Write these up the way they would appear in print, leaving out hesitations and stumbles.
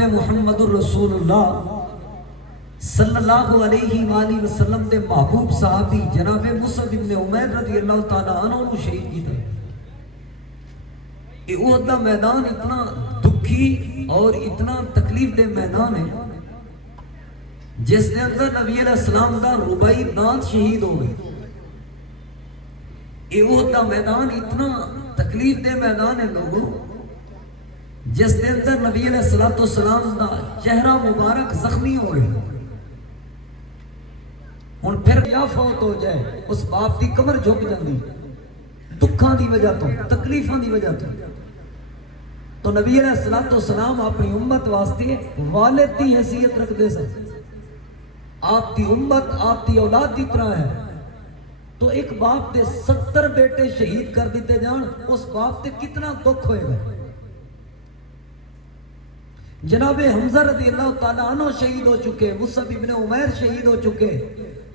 محمد الرسول اللہ صلی اللہ علیہ وآلہ وسلم دے محبوب صحابی جناب مصعب ابن عمیر رضی اللہ تعالیٰ عنہ کو شہید کی تھا۔ یہ احد دا میدان اتنا دکھی اور اتنا تکلیف دے میدان ہے جس نے اندر نبی علیہ السلام دا ربائی دانت شہید ہو گئے۔ یہ احد دا میدان اتنا تکلیف دے میدان ہے لوگوں جس دے اندر نبی علیہ السلام دا چہرہ مبارک زخمی ہو گئے۔ ہن پھر کیا فوت ہو جائے اس باپ دی کمر جھک جاندی دکھاں دی وجہ تو تکلیفاں دی وجہ تو نبی علیہ السلام اپنی امت واسطے والد دی حیثیت رکھ دے سن۔ آپ دی امت آپ دی اولاد دی طرح ہے تو ایک باپ دے 70 بیٹے شہید کر دیتے جان اس باپ تے کتنا دکھ ہوئے گا۔ جناب حمزہ رضی اللہ تعالیٰ عنہ شہید ہو چکے، مصعب ابن عمیر شہید ہو چکے،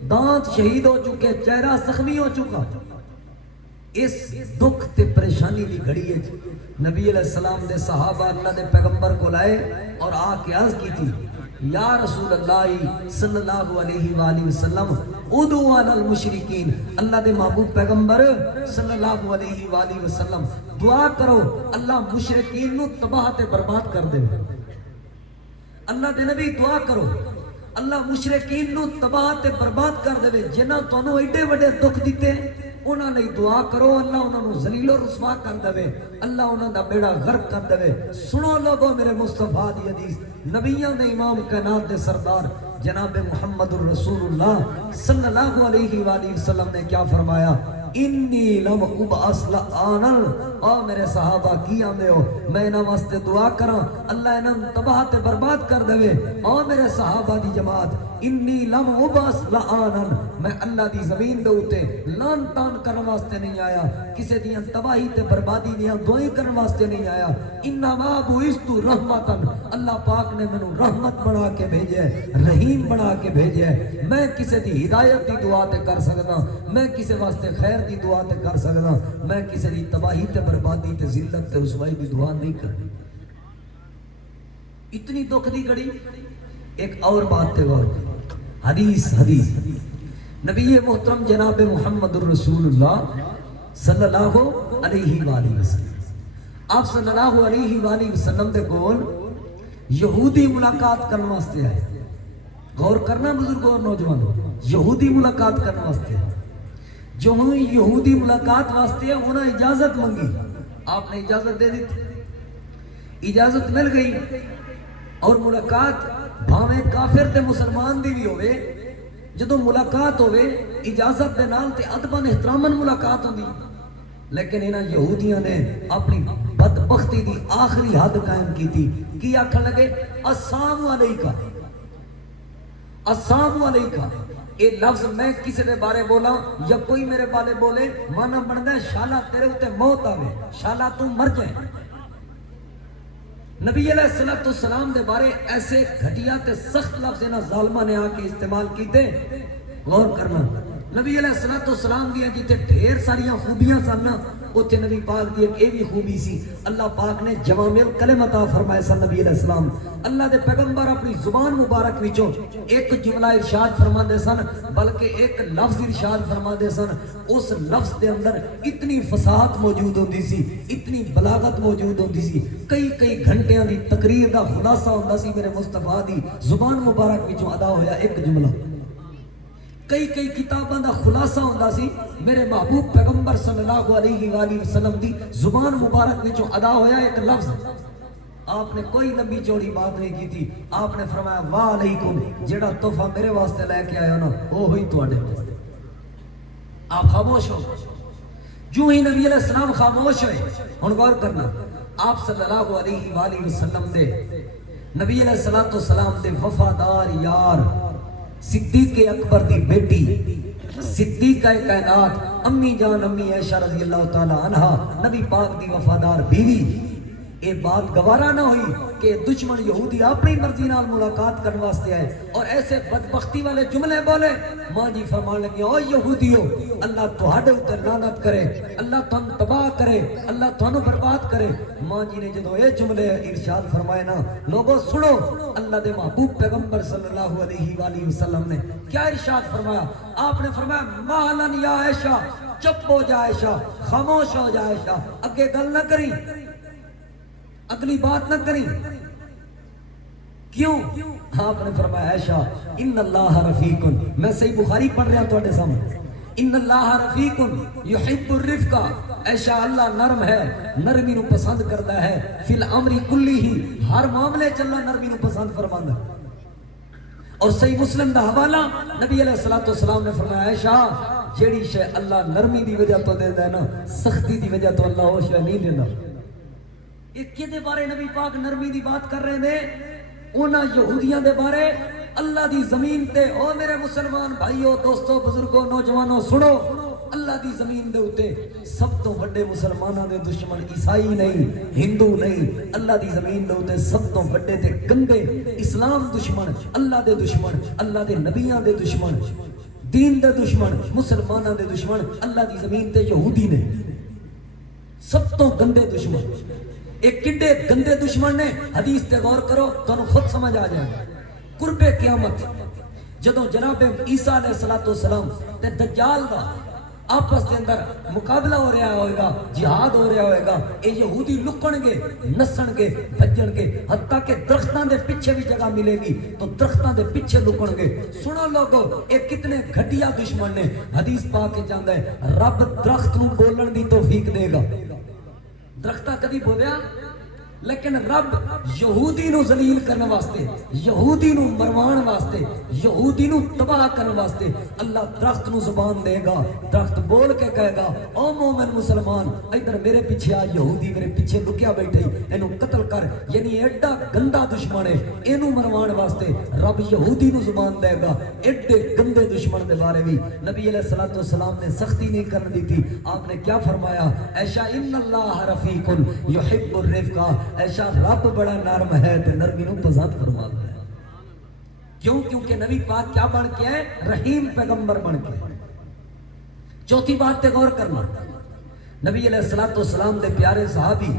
دانت شہید ہو چکے، چہرہ زخمی ہو چکا۔ اس دکھ تے پریشانی دی گھڑی ہے نبی علیہ السلام دے صحابہ اللہ دے پیغمبر کو لائے اور آ کے عرض کی تھی یا رسول اللہ صلی اللہ علیہ وآلہ وسلم ادعو علی المشرکین، اللہ دے محبوب پیغمبر صلی اللہ علیہ وآلہ وسلم دعا کرو اللہ مشرکین نو تباہ تے برباد کر دے۔ اللہ دے نبی دعا کرو اللہ مشرکین نو تباہ تے برباد کر دے، جنہاں تانوں ایڈے وڈے دکھ دیتے انہاں لئی دعا کرو اللہ انہاں نو ذلیل و رسوا کر دے، اللہ انہاں دا بیڑا غرق کر دے۔ سنو لوگوں میرے مصطفیٰ دی حدیث، نبیوں دے امام کائنات دے سردار جناب محمد الرسول اللہ صلی اللہ علیہ وآلہ وسلم نے کیا فرمایا؟ انی لم ابعث لعانا، او میرے صحابہ کی آندے ہو میں انہاں واسطے دعا کراں اللہ انہاں تباہ تے برباد کر دے۔ او میرے صحابہ دی جماعت انی لم ابعث لعانا، میں اللہ دی زمین دے اوتے لان تان کرن واسطے نہیں آیا، کسے دیاں تباہی تے بربادی دیاں دعائیں کرن واسطے نہیں آیا۔ انما بعثت رحمتا، اللہ پاک نے مینوں رحمت بنا کے بھیجا ہے، رحیم بنا کے بھیجا ہے۔ میں کسے دی ہدایت دی دعا تے کر سکدا، میں کسے واسطے خیر دی دعا تے کر سکدا، میں کسے دی تباہی تے بربادی تے ذلت تے رسوائی دی دعا نہیں کرنی۔ اتنی دکھ دی گھڑی۔ ایک اور بات تے غور حدیث نبی محترم جناب محمد الرسول اللہ صلی اللہ علیہ وآلہ وسلم، آپ صلی اللہ علیہ وآلہ وسلم دے کول یہودی ملاقات کرنے واسطے آئے۔ غور کرنا بزرگوں اور نوجوانوں، یہودی ملاقات کرنے واسطے آئے۔ جو ہوئی یہودی ملاقات واسطے انہوں نے اجازت منگی، آپ نے اجازت دے دی، اجازت مل گئی اور ملاقات بھاویں کافر تے مسلمان دی بھی ہوئے، جدو ملاقات ہوئے اجازت دے نال تے ادباً احتراماً ملاقات ہوندی، لیکن انہاں یہودیاں نے اپنی بدبختی دی آخری حد قائم کی تھی۔ کی آکھن لگے السلام علیکہ، السلام علیکہ۔ یہ لفظ میں کسی دے بارے بولا یا کوئی میرے بارے بولے مانا بندا ہے شالا تیرے ہوتے موت آوے، شالا تو مر جائے۔ نبی علیہ السلام دے بارے ایسے گھٹیا تے سخت لفظ انہاں ظالمہ نے آ کے استعمال کیتے۔ غور کرنا نبی علیہ السلام دیا جیتے ڈھیر ساریاں خوبیاں سننا اوتھے نبی پاک دی ایک بھی خوبی سی، اللہ پاک نے جوامع الکلم عطا فرمائے سن نبی علیہ السلام۔ اللہ دے پیغمبر اپنی زبان مبارک وچوں ایک جملہ ارشاد فرما دے سن بلکہ ایک لفظ ارشاد فرما دے سن، اس لفظ دے اندر اتنی فصاحت موجود ہوندی سی، اتنی بلاغت موجود ہوندی سی، کئی گھنٹیاں دی تقریر دا خلاصہ ہوندا سی میرے مصطفیٰ دی زبان مبارک وچوں ادا ہویا ایک جملہ، کئی کتاباں دا خلاصہ ہوندا سی میرے محبوب پیغمبر صلی اللہ علیہ وآلہ وسلم دی زبان مبارک وچوں ادا ہویا ایک لفظ۔ آپ نے کوئی لمبی چوڑی بات نہیں کی تھی، آپ نے فرمایا وعلیکم، جیڑا تحفہ میرے واسطے لے کے آئے ہو نا وہ ہوئی تواڈے واسطے۔ آپ خاموش ہو، جو ہی نبی علیہ السلام خاموش ہوئے۔ ہن غور کرنا آپ صلی اللہ علیہ وآلہ وسلم دے نبی علیہ السلام دے وفادار یار صدیق اکبر دی بیٹی صدیقہ کائنات امی جان امی عائشہ رضی اللہ تعالی عنہا نبی پاک دی وفادار بیوی یہ بات گوارا نہ ہوئی کہ دشمن یہودی اپنی مرضی نال ملاقات کرنے واسطے آئے اور ایسے بدبختی والے جملے بولے. ماں جی فرمان لگی او یہودیو اللہ تہاڈے اوتے لعنت کرے, اللہ تانوں تباہ کرے, اللہ تانوں برباد کرے. ماں جی نے جدوں یہ جملے ارشاد فرمائے نا, لوگوں سنو اللہ دے محبوب پیغمبر صلی اللہ علیہ وآلہ وسلم نے کیا ارشاد فرمایا. آپ نے فرمایا مالن یا عائشہ, چپ ہو جا عائشہ, خاموش ہو جا عائشہ, اگے گل نہ کری, اگلی بات نہ کریں. کیوں؟ آپ نے فرمایا عائشہ ان اللہ رفیق, میں صحیح بخاری پڑھ رہا ہوں تواڈے سامنے, ان اللہ رفیق یحب الرفق, عائشہ اللہ نرم ہے, نرمی نو پسند کرتا ہے, فی الامر کلہ, ہر معاملے چ اللہ نرمی نو پسند فرماندا. اور صحیح مسلم دا حوالہ نبی علیہ الصلوۃ والسلام نے فرمایا عائشہ جیڑی شے اللہ نرمی دی وجہ تو دیندا ہے نا, سختی دی وجہ تو اللہ وہ شے نہیں دیندا. ایک کدے بارے نبی پاک نرمی دی بات کر رہے ہیں, انہاں یہودیاں دے بارے اللہ دی زمین تے. او میرے مسلمان بھائیو, دوستو, بزرگو, نوجوانو سنو, اللہ دی زمین دے اوتے سب تو بڑے مسلماناں دے دشمن عیسائی نہیں, ہندو نہیں. اللہ دی زمین دے اوتے سب تو بڑے تے گندے اسلام دشمن, اللہ دے دشمن, اللہ دے نبیاں دے دشمن, دین دے دشمن, مسلماناں دے دشمن اللہ دی زمین تے یہودی نے. سب تو گندے دشمن, ایک کڈے گندے دشمن نے. حدیث تے غور کرو تو خود سمجھ آ جائے گا. قرب قیامت جدوں جناب عیسیٰ علیہ السلام تے دجال دا آپس دے اندر مقابلہ ہو رہا ہوئے گا, جہاد ہو رہا ہوئے گا, اے یہودی لکن گے, نسن گے, بھجن گے, حتیٰ کہ درختاں دے پیچھے بھی جگہ ملے گی تو درختاں دے پیچھے لکن گے. سنو لوگو, اے کتنے گھٹیا دشمن نے. حدیث پاک کے جاندا ہے رب درخت نو بولن دی توفیق دے گا. درختہ کدی بولیا, لیکن رب یہودی نو ذلیل کرنے واسطے, یہودی نو مروان واسطے, یہودی نو تباہ کرنے واسطے اللہ درخت نو زبان دے گا. درخت بول کے کہے گا او مومن مسلمان ادھر میرے پیچھے آ, یہودی میرے پیچھے لکیا بیٹھے, اینو قتل کر. یعنی ایڈا گندا دشمن ہے, اینو مروان واسطے رب یہودی نو زبان دے گا. ایڈے گندے دشمن دے بارے بھی نبی علیہ الصلوۃ والسلام نے سختی نہیں کرنے دی تھی. آپ نے کیا فرمایا, عائشہ ان اللہ رفیق یحب الرفق, ایسا رب بڑا نرم ہے تے نرمی نو پسند فرماتا ہے. کیوں؟ کیونکہ نبی پاک کیا بن کے ہے, رحیم پیغمبر بن کے. چوتھی بات تے غور کرنا, نبی علیہ الصلوۃ والسلام دے پیارے صحابی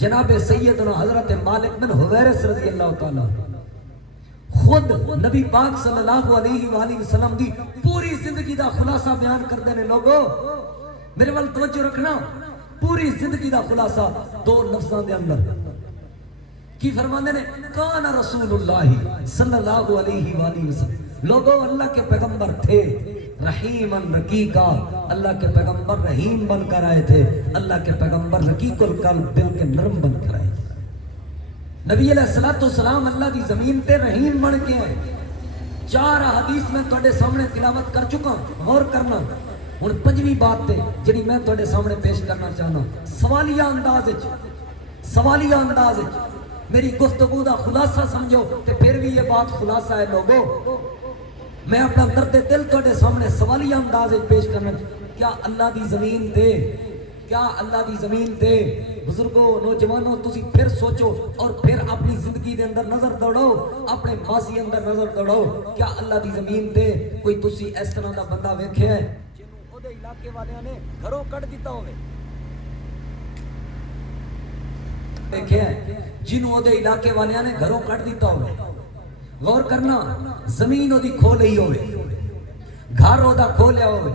جناب سیدنا حضرت مالک بن حویرث رضی اللہ تعالیٰ خود نبی پاک صلی اللہ علیہ وآلہ وسلم دی پوری زندگی دا خلاصہ بیان کردے نے. لوگو میرے وال توجہ رکھنا, پوری زندگی دا خلاصہ دو لفظاں دے اندر کی فرماندے نے, کان رسول اللہ صلی اللہ علیہ وآلہ وسلم. لوگوں اللہ کے پیغمبر تھے رحیمن رقیقا, اللہ کے پیغمبر رحیم بن کر آئے تھے, اللہ کے پیغمبر رقیق القلب, دل کے نرم بن کر آئے تھے. نبی علیہ الصلوۃ والسلام اللہ دی زمین تے رحیم بن کے آئے. 4 حدیث میں تواڈے سامنے تلاوت کر چکا, غور کرنا. ہن پنجویں بات تے جڑی میں تواڈے سامنے پیش کرنا چاہنا, سوالیہ انداز وچ, سوالیہ انداز وچ میری گفتگو دا خلاصہ سمجھو تے پھر بھی یہ بات خلاصہ ہے. لوگو میں اپنا درد دل تواڈے سامنے سوالیہ انداز وچ پیش کرنا. کیا اللہ دی زمین تے, کیا اللہ دی زمین تے, بزرگوں, نوجوانوں, تسی پھر سوچو اور پھر اپنی زندگی دے اندر نظر دوڑو, اپنے ماضی اندر نظر دوڑو. کیا اللہ دی زمین تے کوئی تسی اس طرح دا بندہ ویکھیا ہے جنوں او دے علاقے والیاں نے گھروں کڈ دتا ہوے, دیکھے جنوں او دے علاقے والیاں نے گھروں کٹ دیتا ہوئے. غور کرنا, زمین او دی کھو لئی ہوئے, گھر او دا کھو لیا ہوئے,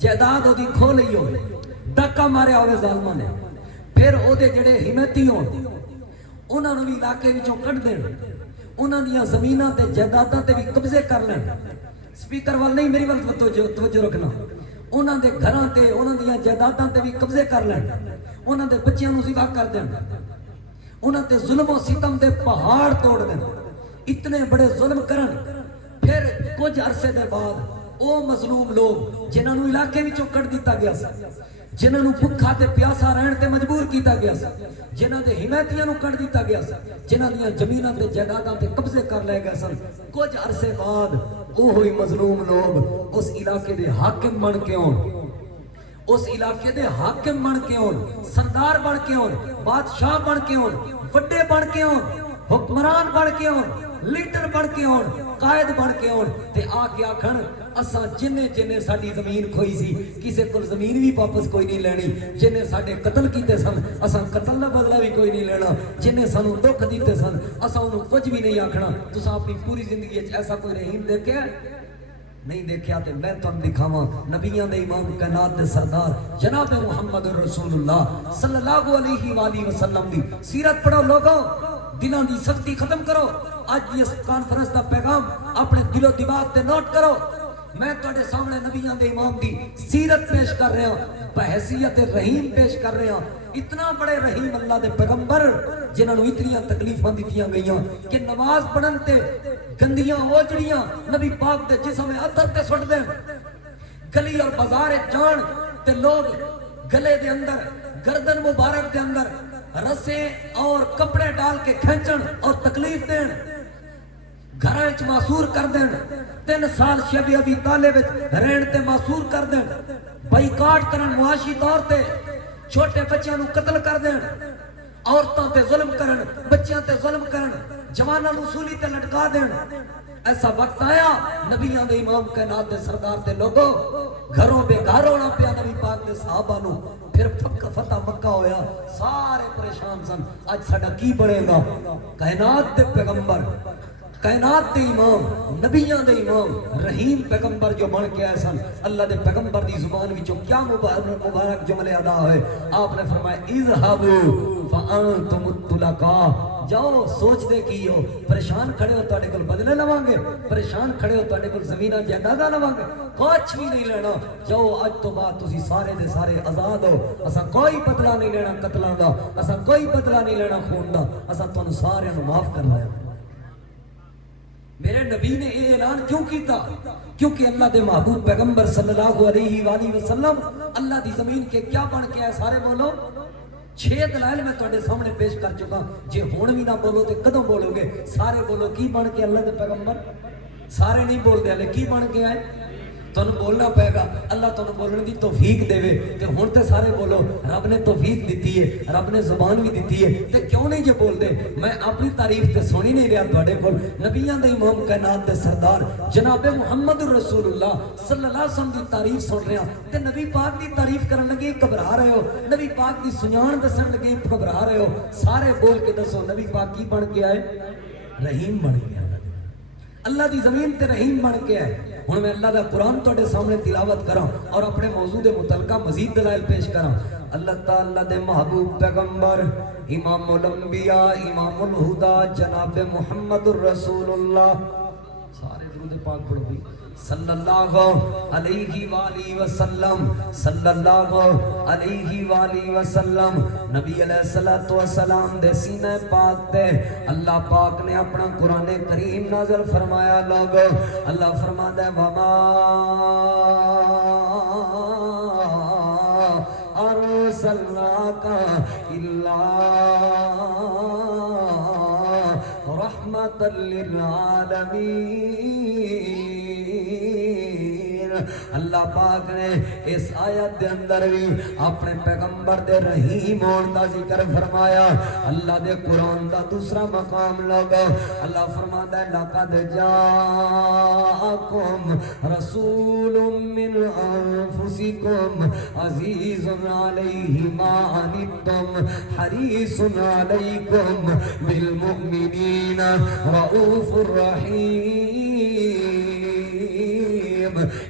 جائیداد او دی کھو لئی ہوئے, ڈاکا ماریا ہوئے ظالماں نے. پھر او دے جڑے حمایتی ہون انہاں نوں بھی علاقے وچوں کڈ دین, انہاں دیاں زمیناں تے جائیداداں تے بھی قبضے کر لین. سپیکر وال نہیں, میری وال توجہ رکھنا. انہاں دے گھراں تے, انہاں دیاں جائیداداں تے بھی قبضے کر لین, انہاں دے بچیاں نوں ذبح کر دین, انہاں تے ظلم و ستم دے پہاڑ توڑ دین. اتنے بڑے ظلم کرن. پھر کچھ عرصے دے بعد او مظلوم لوگ جنہاں نوں علاقے وچوں کڈ دتا گیا سی, جنہاں نوں بھکھا تے پیاسا رہن تے مجبور کیتا گیا سی, جنہاں دے حمایتیاں نوں کڈ دتا گیا سی, جنہاں دیاں زمیناں تے جائیداداں تے قبضے کر لے گئے سن, کچھ عرصے بعد او ہوئی مظلوم لوگ اس علاقے دے حاکم بن کے ہون. اس علاقے دے حاکم بن کے ہون، سردار بن کے ہون، بادشاہ بن کے ہون، وڈے بن کے ہون، حکمران بن کے ہون، لیڈر بن کے ہون، قائد بن کے ہون، تے آ کے آکھن اساں جنہیں ساڈی زمین کھوئی سی کسے کول زمین بھی واپس کوئی نہیں لینی، جنہیں ساڈے قتل کیتے سن اساں قتل دا بدلہ بھی کوئی نہیں لینا، جنہیں سانوں دکھ دیتے سن اساں انہوں کچھ بھی نہیں آکھنا۔ تساں اپنی پوری زندگی ایسا کوئی رحیم دیکھیا نہیں دیکھیا؟ تے میں تم دکھاواں نبیاں دے امام کائنات دے سردار جناب محمد رسول اللہ صلی اللہ علیہ وآلہ وسلم دی سیرت پڑھو لوگوں، دلوں دی سختی ختم کرو۔ آج اس کانفرنس دا پیغام اپنے دل و دماغ تے نوٹ کرو۔ میں تواڈے سامنے نبیاں دے امام دی سیرت پیش کر رہا ہوں، بحیثیت رحیم پیش کر رہا ہوں۔ اتنا بڑے رحیم اللہ دے پیغمبر جنہاں نوں اتنیاں تکلیفاں دتیاں گئیاں کہ نماز پڑھن تے گندیاں اوجڑیاں نبی پاک دے جسم عطر تے سٹ دین، گلی اور بازار جان تے لوگ گلے دے اندر گردن مبارک دے اندر رسے اور کپڑے ڈال کے کھینچن اور تکلیف دین، گھراں وچ معصور کر دین، 3 سال شب ابی طالب رہن تے معصور کر دین، بائیکاٹ کرن معاشی طور تے، چھوٹے بچیاں نو قتل کر دین، عورتاں تے ظلم کرن، بچیاں تے ظلم کرن، جواناں نو سولی تے لٹکا دین۔ ایسا وقت آیا نبیاں دے امام کائنات دے سردار تے لوگوں گھروں بے گھر ہونا پیا نبی پاک دے صحابہ نو، پھر فتح مکہ ہویا، سارے پریشان سن۔ آج ساڈا کی بنے گا؟ کائنات دے پیغمبر، کائنات دے امام، نبیاں دے امام، رحیم پیغمبر جو بن کے آئے سن، اللہ دے پیغمبر دی زبان وچوں کیا مبارک جملے ادا ہوئے؟ آپ نے فرمایا اذهبوا فانتم الطلقاء، جاؤ سوچ دے کی ہو، پریشان کھڑے ہو تواڈے کول بدلے لواں گے، پریشان کھڑے ہو تواڈے کول زمیناں جائیداداں لواں گے، کچھ بھی نہیں لینا، جاؤ اج تو بعد تسی سارے دے سارے آزاد ہو، اساں کوئی بدلہ نہیں لینا قتلاں دا، اساں کوئی بدلہ نہیں لینا خون دا، اساں تانوں سارے نوں معاف کر لایا۔ میرے نبی نے یہ اعلان کیوں کیتا؟ کیونکہ اللہ دے محبوب پیغمبر صلی اللہ علیہ وآلہ وسلم اللہ دی زمین کے کیا بن کے آئے؟ سارے بولو۔ 6 دلائل میں تواڈے سامنے پیش کر چکا، جے ہون بھی نہ بولو تے کدوں بولو گے؟ سارے بولو کی بن کے اللہ دے پیغمبر؟ سارے نہیں بول دے، کی بن کے آئے؟ تانوں بولنا پائے گا، اللہ تانوں بولنے دی توفیق دے تے ہن تے سارے بولو رب نے توفیق دیتی ہے، رب نے زبان بھی دیتی ہے، تے کیوں نہیں جے بول دے؟ میں اپنی تعریف تے سنی نہیں رہا تواڈے کول، نبیاں دے امام کائنات دے سردار جناب محمد رسول اللہ صلی اللہ علیہ وسلم دی تعریف سن رہا تے نبی پاک دی تعریف کرن لگے گھبرا رہے ہو، نبی پاک دی سنجان دسن لگے گھبرا رہے ہو، سارے بول کے دسو نبی پاک کی بن کے آئے؟ رحیم بن کے آئے، اللہ دی زمین تے رحیم بن کے آئے۔ ہن میں اللہ دا قرآن تواڈے سامنے تلاوت کراں اور اپنے موضوع دے متعلقہ مزید دلائل پیش کراں۔ اللہ تعالیٰ دے محبوب پیغمبر امام الانبیاء امام الہدا جناب محمد الرسول اللہ، سارے درود پاک پڑھو بھی، صلی اللہ علیہ وآلہ وسلم، صلی اللہ علیہ وآلہ وسلم۔ نبی علیہ السلام دے سینہ پاک تے اللہ پاک نے اپنا قرآن کریم نازل فرمایا۔ لوگو اللہ فرماتا ہے وَمَا أَرْسَلْنَاكَ إِلَّا رَحْمَةً لِلْعَالَمِينَ۔ اللہ پاک نے اس آیت دے اندر بھی اپنے پیغمبر دے رحیم ہون دا ذکر فرمایا۔ اللہ دے قرآن دا دوسرا مقام لوگو اللہ فرماتا ہے لَقَدْ جَاءَكُمْ رَسُولٌ مِّنْ أَنفُسِكُمْ عَزِيزٌ عَلَيْهِ مَا عَنِتُّمْ حَرِيصٌ عَلَيْكُمْ بِالْمُؤْمِنِينَ رَؤُوفٌ رَحِيمٌ۔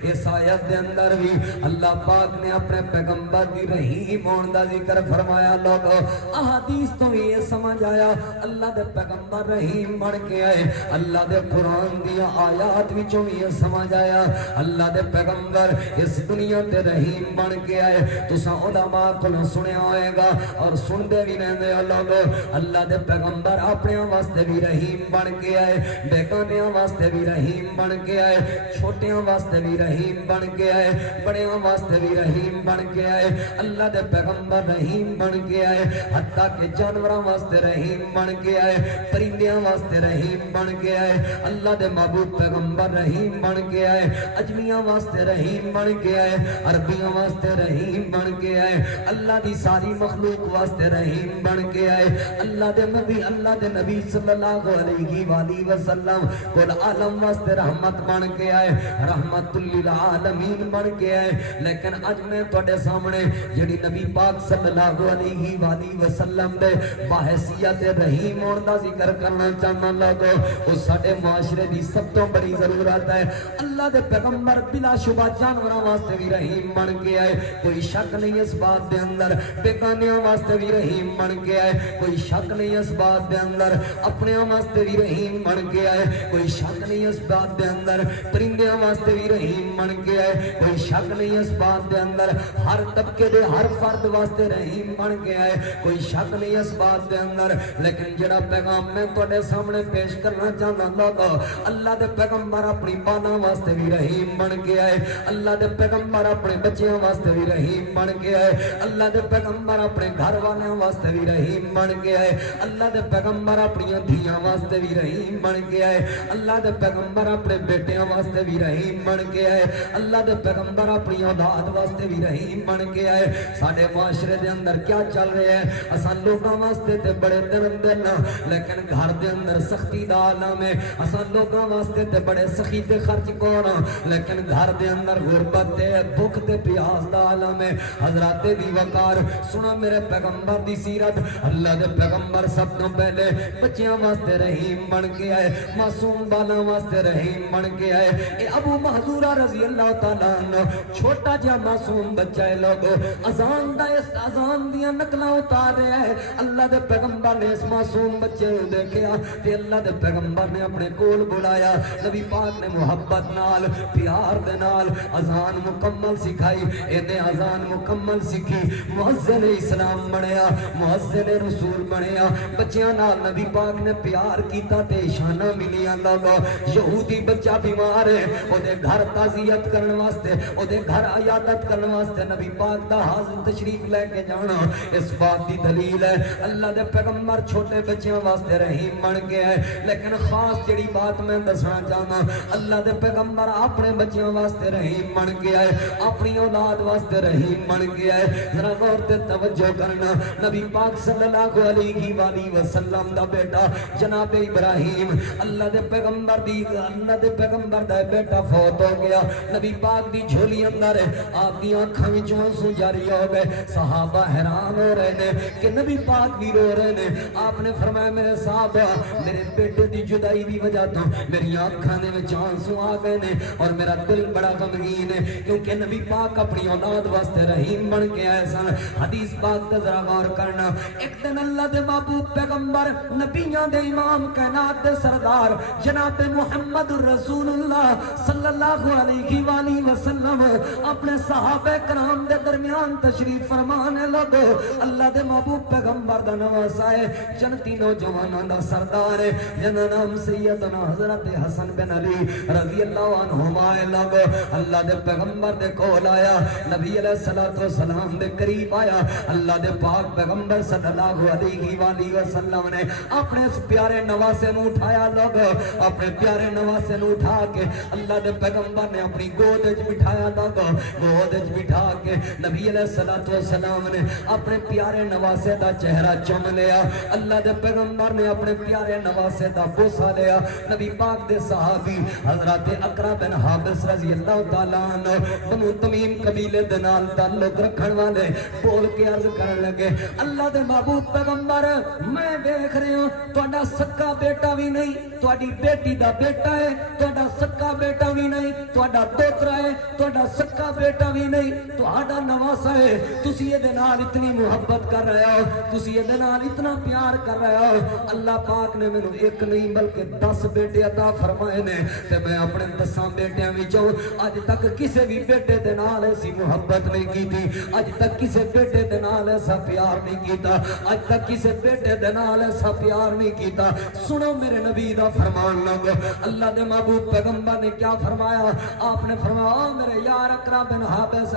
اس آیت دے اندر بھی اللہ پاک نے اپنے پیغمبر دی رحیم ہون دا ذکر فرمایا۔ لوگو احادیث تو یہ سمجھ آیا اللہ دے پیغمبر رحیم بن کے آئے، اللہ دے قرآن دی آیات وچوں یہ سمجھ آیا اللہ دے پیغمبر اس دنیا تے رحیم بن کے آئے۔ تساں علماء کو سنیا ہوئے گا اور سن دے بھی رہندے ہو لوگو اللہ دے پیغمبر اپنے واسطے بھی رحیم بن کے آئے، بیگانیاں واسطے بھی رحیم بن کے آئے، چھوٹیاں واسطے واسطے بھی رحیم بن کے آئے بڑیاں واسطے بھی رحیم بن کے آئے اللہ دے پیغمبر رحیم بن کے آئے حتیٰ کہ جانوراں واسطے رحیم بن کے آئے پرندیاں واسطے رحیم بن کے آئے اللہ دے محبوب پیغمبر رحیم بن کے آئے اجمیاں واسطے رحیم بن کے آئے عربیاں واسطے رحیم بن کے آئے اللہ دی ساری مخلوق واسطے رحیم بن کے آئے اللہ دے نبی صلی اللہ علیہ وآلہ وسلم کل عالم واسطے رحمت بن کے آئے رحمت للعالمین بن کے آئے لیکن اج میں توڑے سامنے جڑی نبی پاک صلی اللہ علیہ وآلہ وسلم دے باحثیت رحیم اور دا ذکر کرنا چاہنا لگو اس ساڑے معاشرے دی سب تو بڑی ضرورت ہے اللہ دے پیغمبر بلا شبہ جانوراں واسطے بھی رحیم بن کے آئے کوئی شک نہیں اس بات دے اندر بیگانیاں واسطے بھی رحیم بن کے آئے کوئی شک نہیں اس بات دے اندر اپنے واسطے بھی رحیم بن کے آئے کوئی شک نہیں اس بات دے اندر پرندیاں واسطے بھی رحیم بن کے آئے کوئی شک نہیں اس بات دے اندر ہر طبقے دے ہر فرد واسطے رحیم بن کے آئے کوئی شک نہیں اس بات دے اندر لیکن جڑا پیغام میں تواڈے سامنے پیش کرنا چاہنا لوگو اللہ دے پیغمبر اپنی بالاں واسطے بھی رحیم بن کے آئے اللہ دے پیغمبر اپنے بچیاں واسطے بھی رحیم بن کے آئے اللہ دے پیغمبر اپنے گھر والیاں واسطے بھی رحیم بن کے آئے اللہ دے پیغمبر اپنی دھیاں واسطے بھی رحیم بن کے آئے اللہ دے پیغمبر اپنے بیٹیاں واسطے بھی رحیم بن کے آئے اللہ دے پیغمبر اپنی اولاد واسطے بھی رحیم بن کے آئے ساڈے معاشرے دے اندر کیا چل رہا ہے اساں لوکاں واسطے تے بڑے نرم دل لیکن گھر دے اندر سختی دا عالم ہے اساں لوکاں واسطے تے بڑے سخی تے خرچ کون لیکن گھر دے اندر غربت تے بھوک تے پیاس دا عالم ہے حضرات دی وقار سنو میرے پیغمبر دی سیرت اللہ دے پیغمبر سب تو پہلے بچیاں واسطے رحیم بن کے آئے معصوم بالاں واسطے رحیم بن کے آئے اے ابو محذورہ رضی اللہ تعالیٰ عنہ چھوٹا جا معصوم بچہ ہے لوگو اذان دا اس اذان دیاں نقلاں اتار رہا ہے اللہ دے پیغمبر نے اس معصوم بچے کو دیکھیا تے اللہ دے پیغمبر نے اپنے کول بلایا نبی پاک نے محبت نال پیار دے نال اذان مکمل سکھائی انہیں اذان مکمل سکھی مؤذن اسلام بنیا مؤذن رسول بنیا بچیاں نال نبی پاک نے پیار کیتا تے شانہ ملیاں لوگو یہودی بچہ بیمار ہے او دے گھر تعزیت کرن واسطے او دے گھر عیادت کرن واسطے نبی پاک دا حاضر تشریف لے کے جانا اس بات دی دلیل ہے اللہ دے پیغمبر چھوٹے بچیاں واسطے رحیم بن کے آئے لیکن خاص جڑی بات میں دسنا چاہنا اللہ دے پیغمبر اپنے بچیاں واسطے رحیم بن کے آئے اپنی اولاد واسطے رحیم بن کے آئے ذرا غور تے توجہ کرنا نبی پاک صلی اللہ علیہ وآلہ وسلم دا بیٹا جناب ابراہیم اللہ دے پیغمبر دا بیٹا فوت ہو گیا نبی پاک دی جھولی اندر آپ دی آنکھاں وچوں آنسو جاری ہو گئے صحابہ حیران ہو رہے نے کہ نبی پاک بھی رو رہے نے آپ نے فرمایا میرے صحابہ میرے بیٹے دی جدائی دی وجہ تو میری آنکھاں دے وچ آنسو آ گئے نے اور میرا دل بڑا غمگین ہے کیونکہ نبی پاک اپنی اولاد واسطے رحیم بن کے آئے سن حدیث پاک تے ذرا غور کرنا ایک دن اللہ دے محبوب پیغمبر نبیاں دے امام کائنات دے سردار جناب محمد رسول اللہ صلی اللہ علیہ وآلہ وسلم اپنے صحابہ کرام دے درمیان تشریف فرمانے لگے اللہ دے محبوب پیغمبر دا نواسا ہے جنتی نوجواناں دا سردار ہے جنہاں نام سیدنا حضرت حسن بن علی رضی اللہ عنہما لگے اللہ دے پیغمبر دے کول آیا نبی علیہ السلام دے قریب آیا اللہ دے پاک پیغمبر صلی اللہ علیہ وآلہ وسلم نے اپنے اس پیارے نواسے نو اٹھایا لوگ اپنے پیارے نواسے نو اٹھا کے اللہ دے پیغمبر نے اپنی گود وچ بٹھایا لوگ گود وچ بٹھا کے نبی علیہ السلام نے اپنے پیارے نواسے دا چہرہ چوم لیا اللہ دے پیغمبر نے اپنے پیارے نواسے دا بوسہ لیا نبی پاک دے صحابی حضرت اقرا بن حابس رضی اللہ تعالیٰ عنہ بنو تمیم قبیلے دے نال تعلق رکھن والے بول کے عرض کرن لگے اللہ دے محبوب پیغمبر میں دیکھ رہے ہوں تہاڈا سکا بیٹا بھی نہیں تہاڈی بیٹی دا بیٹا ہے تہاڈا سکا بیٹا بھی نہیں تہاڈا دوترا ہے تہاڈا سکا بیٹا بھی نہیں تہاڈا نواسا ہے تسی اے دے نال اتنی محبت کر رہے ہو تسی اے دے نال اتنا پیار کر رہے ہو اللہ پاک نے مینوں ایک نہیں بلکہ 10 بیٹے عطا فرمائے نے تے میں اپنے 10 بیٹیاں وچوں اج تک کسے بھی بیٹے دے نال ایسی محبت نہیں کیتی اج تک کسے بیٹے دے نال ایسا پیار نہیں کیتا اج تک کسے بیٹے دے نال ایسا پیار نہیں کیتا سنو میرے نبی دا فرمان لگ اللہ دے محبوب پیغمبر نے کیا فرمایا فرمایا آپ نے فرمایا میرے یار اقرا بن حابس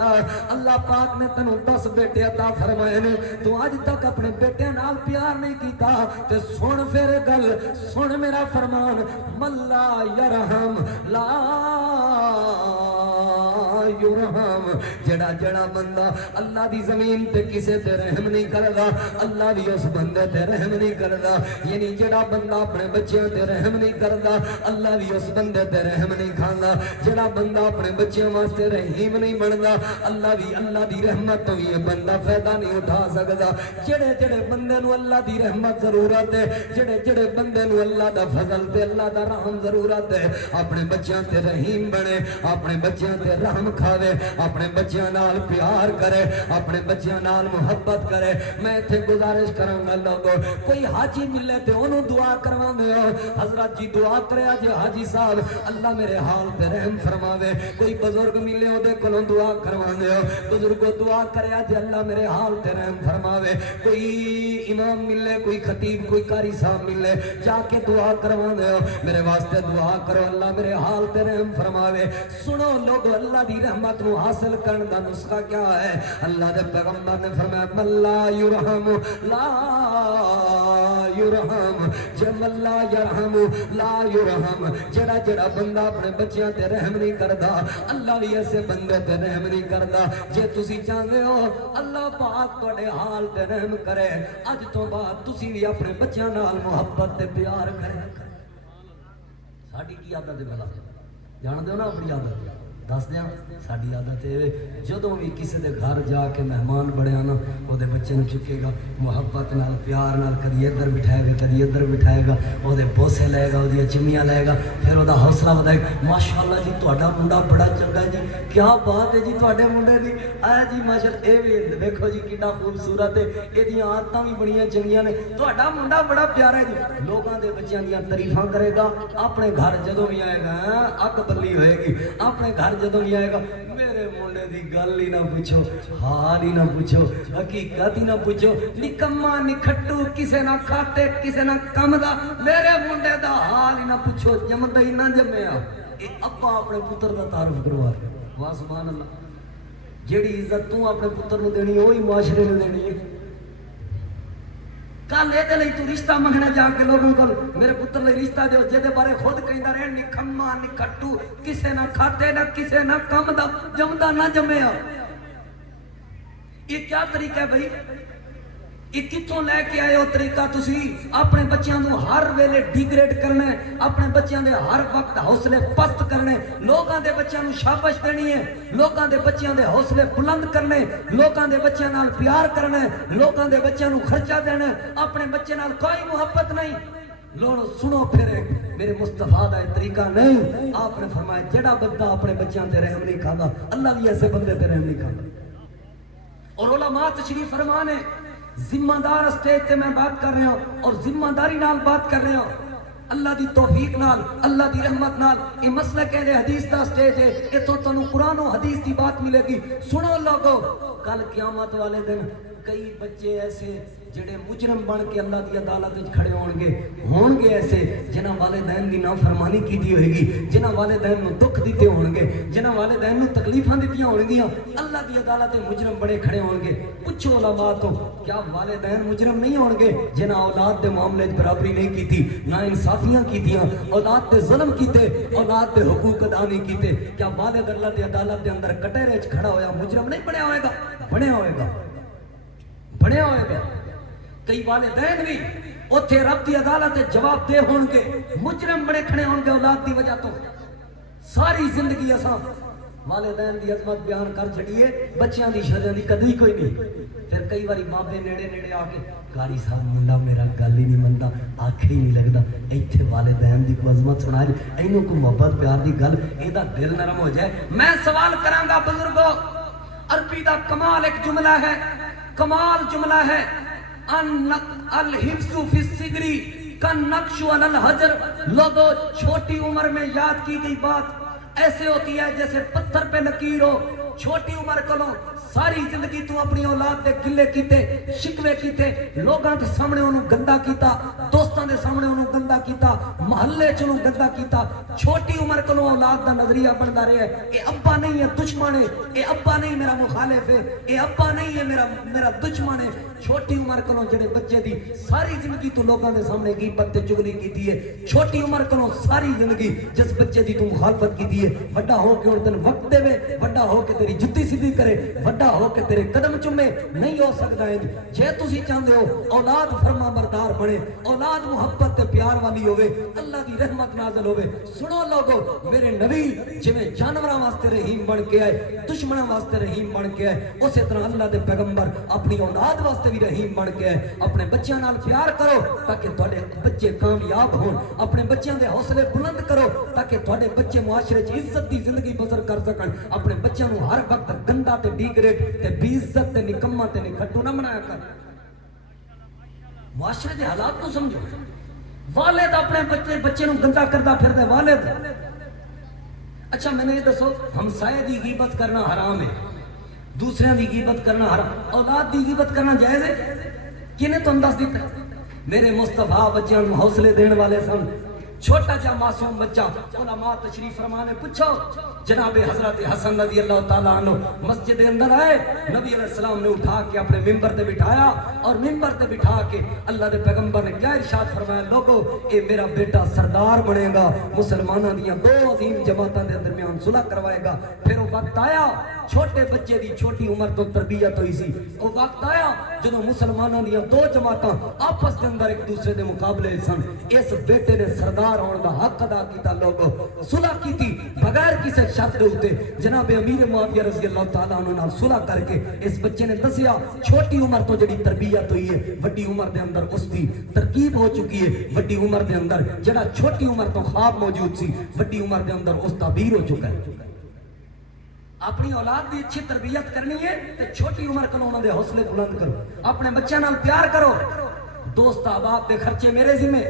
اللہ پاک نے تینوں 10 بیٹے عطا فرمائے نے تو اج تک اپنے بیٹے نال پیار نہیں کیتا تے سن پھر گل سن میرا فرمان من لا یرحم لا یرحم جڑا جڑا بندہ اللہ دی زمین تے کسے تے رحم نہیں کردا اللہ بھی اس بندے تے رحم نہیں کردا یعنی جڑا بندہ اپنے بچیاں تے رحم نہیں کردا اللہ بھی اس بندے تے رحم نہیں کھاندا جڑا بندہ اپنے بچیاں واسطے رحیم نہیں بندا اللہ بھی اللہ دی رحمت تو یہ بندہ فائدہ نہیں اٹھا سکدا جڑے جڑے بندے نو اللہ دی رحمت ضرورت ہے جڑے جڑے بندے نو اللہ دا فضل تے اللہ دا رحم ضرورت ہے اپنے بچیاں تے رحیم بنے اپنے بچیاں تے رحم کھاوے اپنے بچیاں نال پیار کرے اپنے بچیاں نال محبت کرے میں ایتھے گزارش کراں گا لوگو کوئی حاجی ملے تے اونوں دعا کرواں دے حضرت جی دعا کریا جے حاجی صاحب اللہ میرے حال تے رحم فرماوے کوئی بزرگ ملے او دے کولوں دعا کرواں دے بزرگو دعا کریا جے اللہ میرے حال تے رحم فرماوے کوئی امام ملے کوئی خطیب کوئی قاری صاحب ملے جا کے دعا کرواں دے میرے واسطے دعا کرو اللہ میرے حال تے رحم فرماوے سنو لوگو اللہ دی رحمت نو حاصل کرن دا نسخہ کیا ہے اللہ دے پیغمبر نے فرمایا من لا یرحم لا یرحم جمن لا یرحم لا یرحم جڑا جڑا بندہ اپنے بچیاں تے رحم نہیں کردا اللہ بھی ایسے بندے تے رحم نہیں کردا جے تسی چاہندے ہو اللہ پاک تواڈے حال تے رحم کرے اج تو بعد تسی بھی اپنے بچیاں نال محبت تے پیار کرے ساڈی کی عادت ہے بلا جان دیو نا اپنی عادت دس دیا ساری عادت ہے جدوں بھی کسی دے گھر جا کے مہمان بڑھیا نا وہ دے بچے نو چکے گا محبت نال پیار نال کدی ادھر بٹھائے گا کدی ادھر بٹھائے گا وہ دے بوسے لے گا وہ دی چمیاں لے گا پھر وہ دا حوصلہ بتائے گا ماشاءاللہ جی تہاڈا منڈا بڑا چنگا جی کیا بات ہے جی تہاڈے منڈے دی آیا جی ماشاءاللہ اے وی دیکھو جی کتنا خوبصورت ہے اے دی عادتاں بھی بڑیاں چنگیاں نے تہاڈا منڈا بڑا پیارا ہے جی لوکاں دے بچیاں دیاں تعریفاں کرے گا اپنے گھر جدوں بھی آئے گا اک بلی ہوئے گی اپنے گھر جدوں بھی آئے گا میرے منڈے دی گل ہی نہ پوچھو حال ہی نہ پوچھو حقیقت ہی نہ پوچھو نکما نکھٹو کسے نہ کھاتے کسے نہ کم دا میرے منڈے دا حال ہی نہ پوچھو جمدا ہی نہ جمیا اے ابا اپنے پتر دا تعارف کروا واہ سبحان اللہ جیڑی عزت تو اپنے پتر نو دینی وہی معاشرے نے دینی ہے کل یہ لئی تو رشتہ منگنا جا کے لوگوں کو میرے پتر لئی رشتہ دیو جے دے بارے خود کہندا رہے نکما نکٹو کسے نہ کھاتے نہ کسے نہ کم دا جمدا نہ جمیا یہ کیا طریقہ ہے بھائی یہ کتوں لے کے آئے ہو طریقہ تسی اپنے بچیاں نو ہر ویلے ڈیگریڈ کرنے اپنے بچیاں دے ہر وقت حوصلے پست کرنے لوگاں دے بچیاں نو شابش دینی ہے لوگاں دے بچیاں دے حوصلے بلند کرنے لوگاں دے بچیاں نال پیار کرنے لوگاں دے بچیاں نو خرچہ دینے اپنے بچے نال کوئی محبت نہیں لوڑو سنو پھر میرے مصطفیٰ دا طریقہ نہیں آپ نے فرمایا جڑا بندہ اپنے بچیاں تے رحم نہیں کھاندا اللہ بھی ایسے بندے تے رحم نہیں کھاندا اور علماء تشریف فرمانے ذمہ دار اسٹیج تے میں بات کر رہا ہوں اور ذمہ داری نال بات کر رہا ہوں اللہ دی توفیق نال اللہ دی رحمت نال یہ مسئلہ کہنے حدیث دا اسٹیج ہے یہ تو تنو قرآن و حدیث دی بات ملے گی سنو لوگو کل قیامت والے دن کئی بچے ایسے جڑے مجرم بن کے اللہ دی عدالت وچ کھڑے ہون گے ایسے جنہاں والدین دی نافرمانی کیتی ہوئے گی جنہاں والدین نو دکھ دیتے ہون گے جنہاں والدین نو تکلیفاں دتیاں ہون گیاں اللہ دی عدالت مجرم بڑے کھڑے ہون گے پوچھو علماء تو کیا والدین مجرم نہیں ہون گے جنہاں اولاد دے معاملے وچ برابری نہیں کیتی نہ انصافیاں کیتیاں اولاد تے ظلم کیتے اولاد تے حقوق ادا نہیں کیتے کیا والد اللہ دی عدالت دے اندر کٹہرے وچ کھڑا ہویا مجرم نہیں بنیا ہوئے گا بنیا ہوئے گا کئی والدین بھی اوتھے رب دی عدالت جواب دے ہون گے مجرم بڑے کھڑے ہون گے اولاد دی وجہ تو ساری زندگی اساں والدین دی عظمت بیان کر چھڑیے بچیاں دی شجاں دی کدی کوئی نہیں پھر کئی باری ماں پے نیڑے آ کے قاری صاحب منڈا میرا گل ہی نہیں مندا آکھے ہی نہیں لگدا ایتھے والدین دی کوئی عظمت سنا دے اینوں کو محبت پیار دی گل اے دا دل نرم ہو جائے میں سوال کراں گا بزرگو عربی دا کمال ایک جملہ ہے کمال جملہ ہے الحفظ فی الصغری کالنقش علی الحجر لوگو چھوٹی عمر میں یاد کی گئی بات ایسے ہوتی ہے جیسے پتھر پہ لکیر ہو چھوٹی عمر کو ساری زندگی تو اپنی اولاد دے گلے کیتے شکوے کیتے لوگاں دے سامنے انہوں گندا کیتا دوستاں دے سامنے انہوں گندا کیتا محلے چ انہوں گندا کیتا چھوٹی عمر کو اولاد دا نظریہ بندا رہا ہے اے ابا نہیں ہے دشمن ہے اے ابا نہیں میرا مخالف ہے اے ابا نہیں ہے میرا دشمن ہے چھوٹی عمر کو جڑے بچے دی ساری زندگی تو لوگاں دے سامنے غیبت تے چغلی کیتی ہے چھوٹی عمر کو ساری زندگی جس بچے دی تو مخالفت کیتی ہے بڑا ہو کے اور تن وقت دے بڑا ہو کے تیری جتی سیدھی کرے بڑا ہو کے تیرے قدم چومے نہیں ہو سکتا ہے جے تسی چاہندے ہو اولاد فرما بردار بنے اولاد محبت تے پیار والی ہوے اللہ دی رحمت نازل ہوے سنو لوگو میرے نبی جویں جانوراں واسطے رحیم بن کے آئے دشمناں واسطے رحیم بن کے آئے اسی طرح اللہ دے پیغمبر اپنی اولاد واسطے بھی رحیم بن کے آئے اپنے بچیاں نال پیار کرو تاکہ تواڈے بچے کامیاب ہون اپنے بچیاں دے حوصلے بلند کرو تاکہ تواڈے بچے معاشرے چ عزت دی زندگی بسر کر سکن اپنے بچیاں نو ہر وقت گندا تے ڈیگریڈ تے بے عزت تے نکما تے نکھٹو نہ بنایا کر معاشرے دے حالات کو سمجھو والد اپنے بچے نو گندا کردا پھردا والد اچھا میں نے یہ دسو ہمسائے دی غیبت کرنا حرام ہے دوسرے دی غیبت کرنا حرام اولاد دی غیبت کرنا جائز ہے کنے تو انداز دیتا ہے میرے مصطفیٰ بچیاں نو حوصلے دین والے سن چھوٹا جا معصوم بچہ علماء تشریف فرمانے پوچھو جناب حضرت حسن رضی اللہ تعالیٰ عنہ مسجد اندر آئے نبی علیہ السلام نے اٹھا کے اپنے ممبر تے بٹھایا اور ممبر تے بٹھا کے اللہ دے پیغمبر نے کیا ارشاد فرمایا لوگو اے میرا بیٹا سردار بنے گا مسلمانوں دیاں دو عظیم جماعتاں دے درمیان صلح کروائے گا پھر وہ وقت آیا چھوٹے بچے دی چھوٹی عمر تو تربیت ہوئی سی وہ وقت آیا جدوں مسلمانوں دیاں دو جماعتاں آپس کے اندر ایک دوسرے دے مقابلے سن اس بیٹے نے سردار ہونے دا حق ادا کیتا لوگو صلح کیتی بغیر کسی شرط دے اوتے جناب امیر معاویہ رضی اللہ تعالیٰ عنہ نال صلح کر کے اس بچے نے دسیا چھوٹی عمر تو جڑی تربیت ہوئی ہے وڈی عمر دے اندر اس دی ترکیب ہو چکی ہے وڈی عمر دے اندر جڑا چھوٹی عمر تو خواب موجود سی وڈی عمر دے اندر اس تعبیر ہو چکا ہے اپنی اولاد دی اچھی تربیت کرنی ہے تے چھوٹی عمر کو انہاں دے حوصلے بلند کرو اپنے بچے نال پیار کرو دوست احباب دے خرچے میرے ذمہ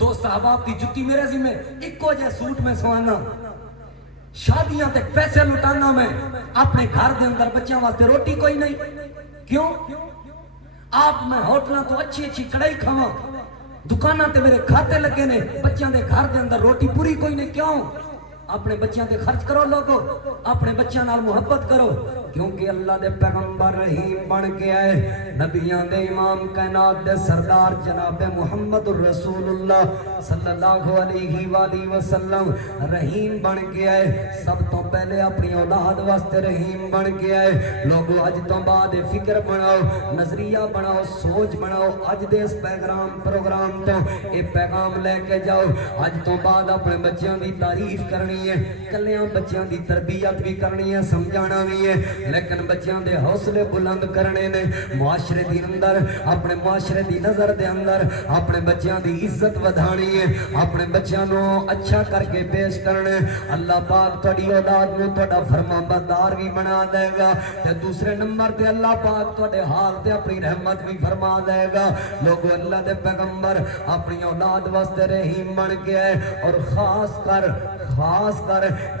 دوست احباب دی جتی میرے ذمہ اکو جے سوٹ میں سوانا شادیاں تے پیسے لٹانا میں اپنے گھر دے اندر بچیاں واسطے روٹی کوئی نہیں کیوں آپ میں ہوٹلاں تو اچھی اچھی کڑائی کھاواں دکاناں تے میرے کھاتے لگے نے بچیاں دے گھر دے اندر روٹی پوری کوئی نہیں کیوں اپنے بچیاں تے خرچ کرو لوگو اپنے بچیاں نال محبت کرو کیونکہ اللہ دے پیغمبر رحیم بن کے آئے نبیاں دے امام کائنات دے سردار جناب محمد الرسول اللہ صلی اللہ علیہ وآلہ وسلم رحیم بن کے آئے سب تو پہلے اپنی اولاد واسطے رحیم بن کے آئے لوگو اج تو بعد فکر بناؤ نظریہ بناؤ سوچ بناؤ اج دے اس پروگرام تو اے پیغام لے کے جاؤ اج تو بعد اپنے بچیاں دی تعریف کرنی ہے کلیاں بچیاں دی تربیت بھی کرنی ہے سمجھانا بھی ہے لیکن بچیاں دے حوصلے بلند کرنے نے معاشرے دی اندر اپنے معاشرے دی نظر دے اندر اپنے بچیاں دی عزت ودھانی ہے اپنے بچیاں نو اچھا کر کے پیش کرنے اللہ پاک تھوڑی اولاد نو تھوڑا فرما بردار بھی بنا دے گا تے دوسرے نمبر تے اللہ پاک تھوڑے حال تے اپنی رحمت بھی فرما دے گا لوگو اللہ دے پیغمبر اپنی اولاد واسطے رحیم بن کے آئے اور خاص کر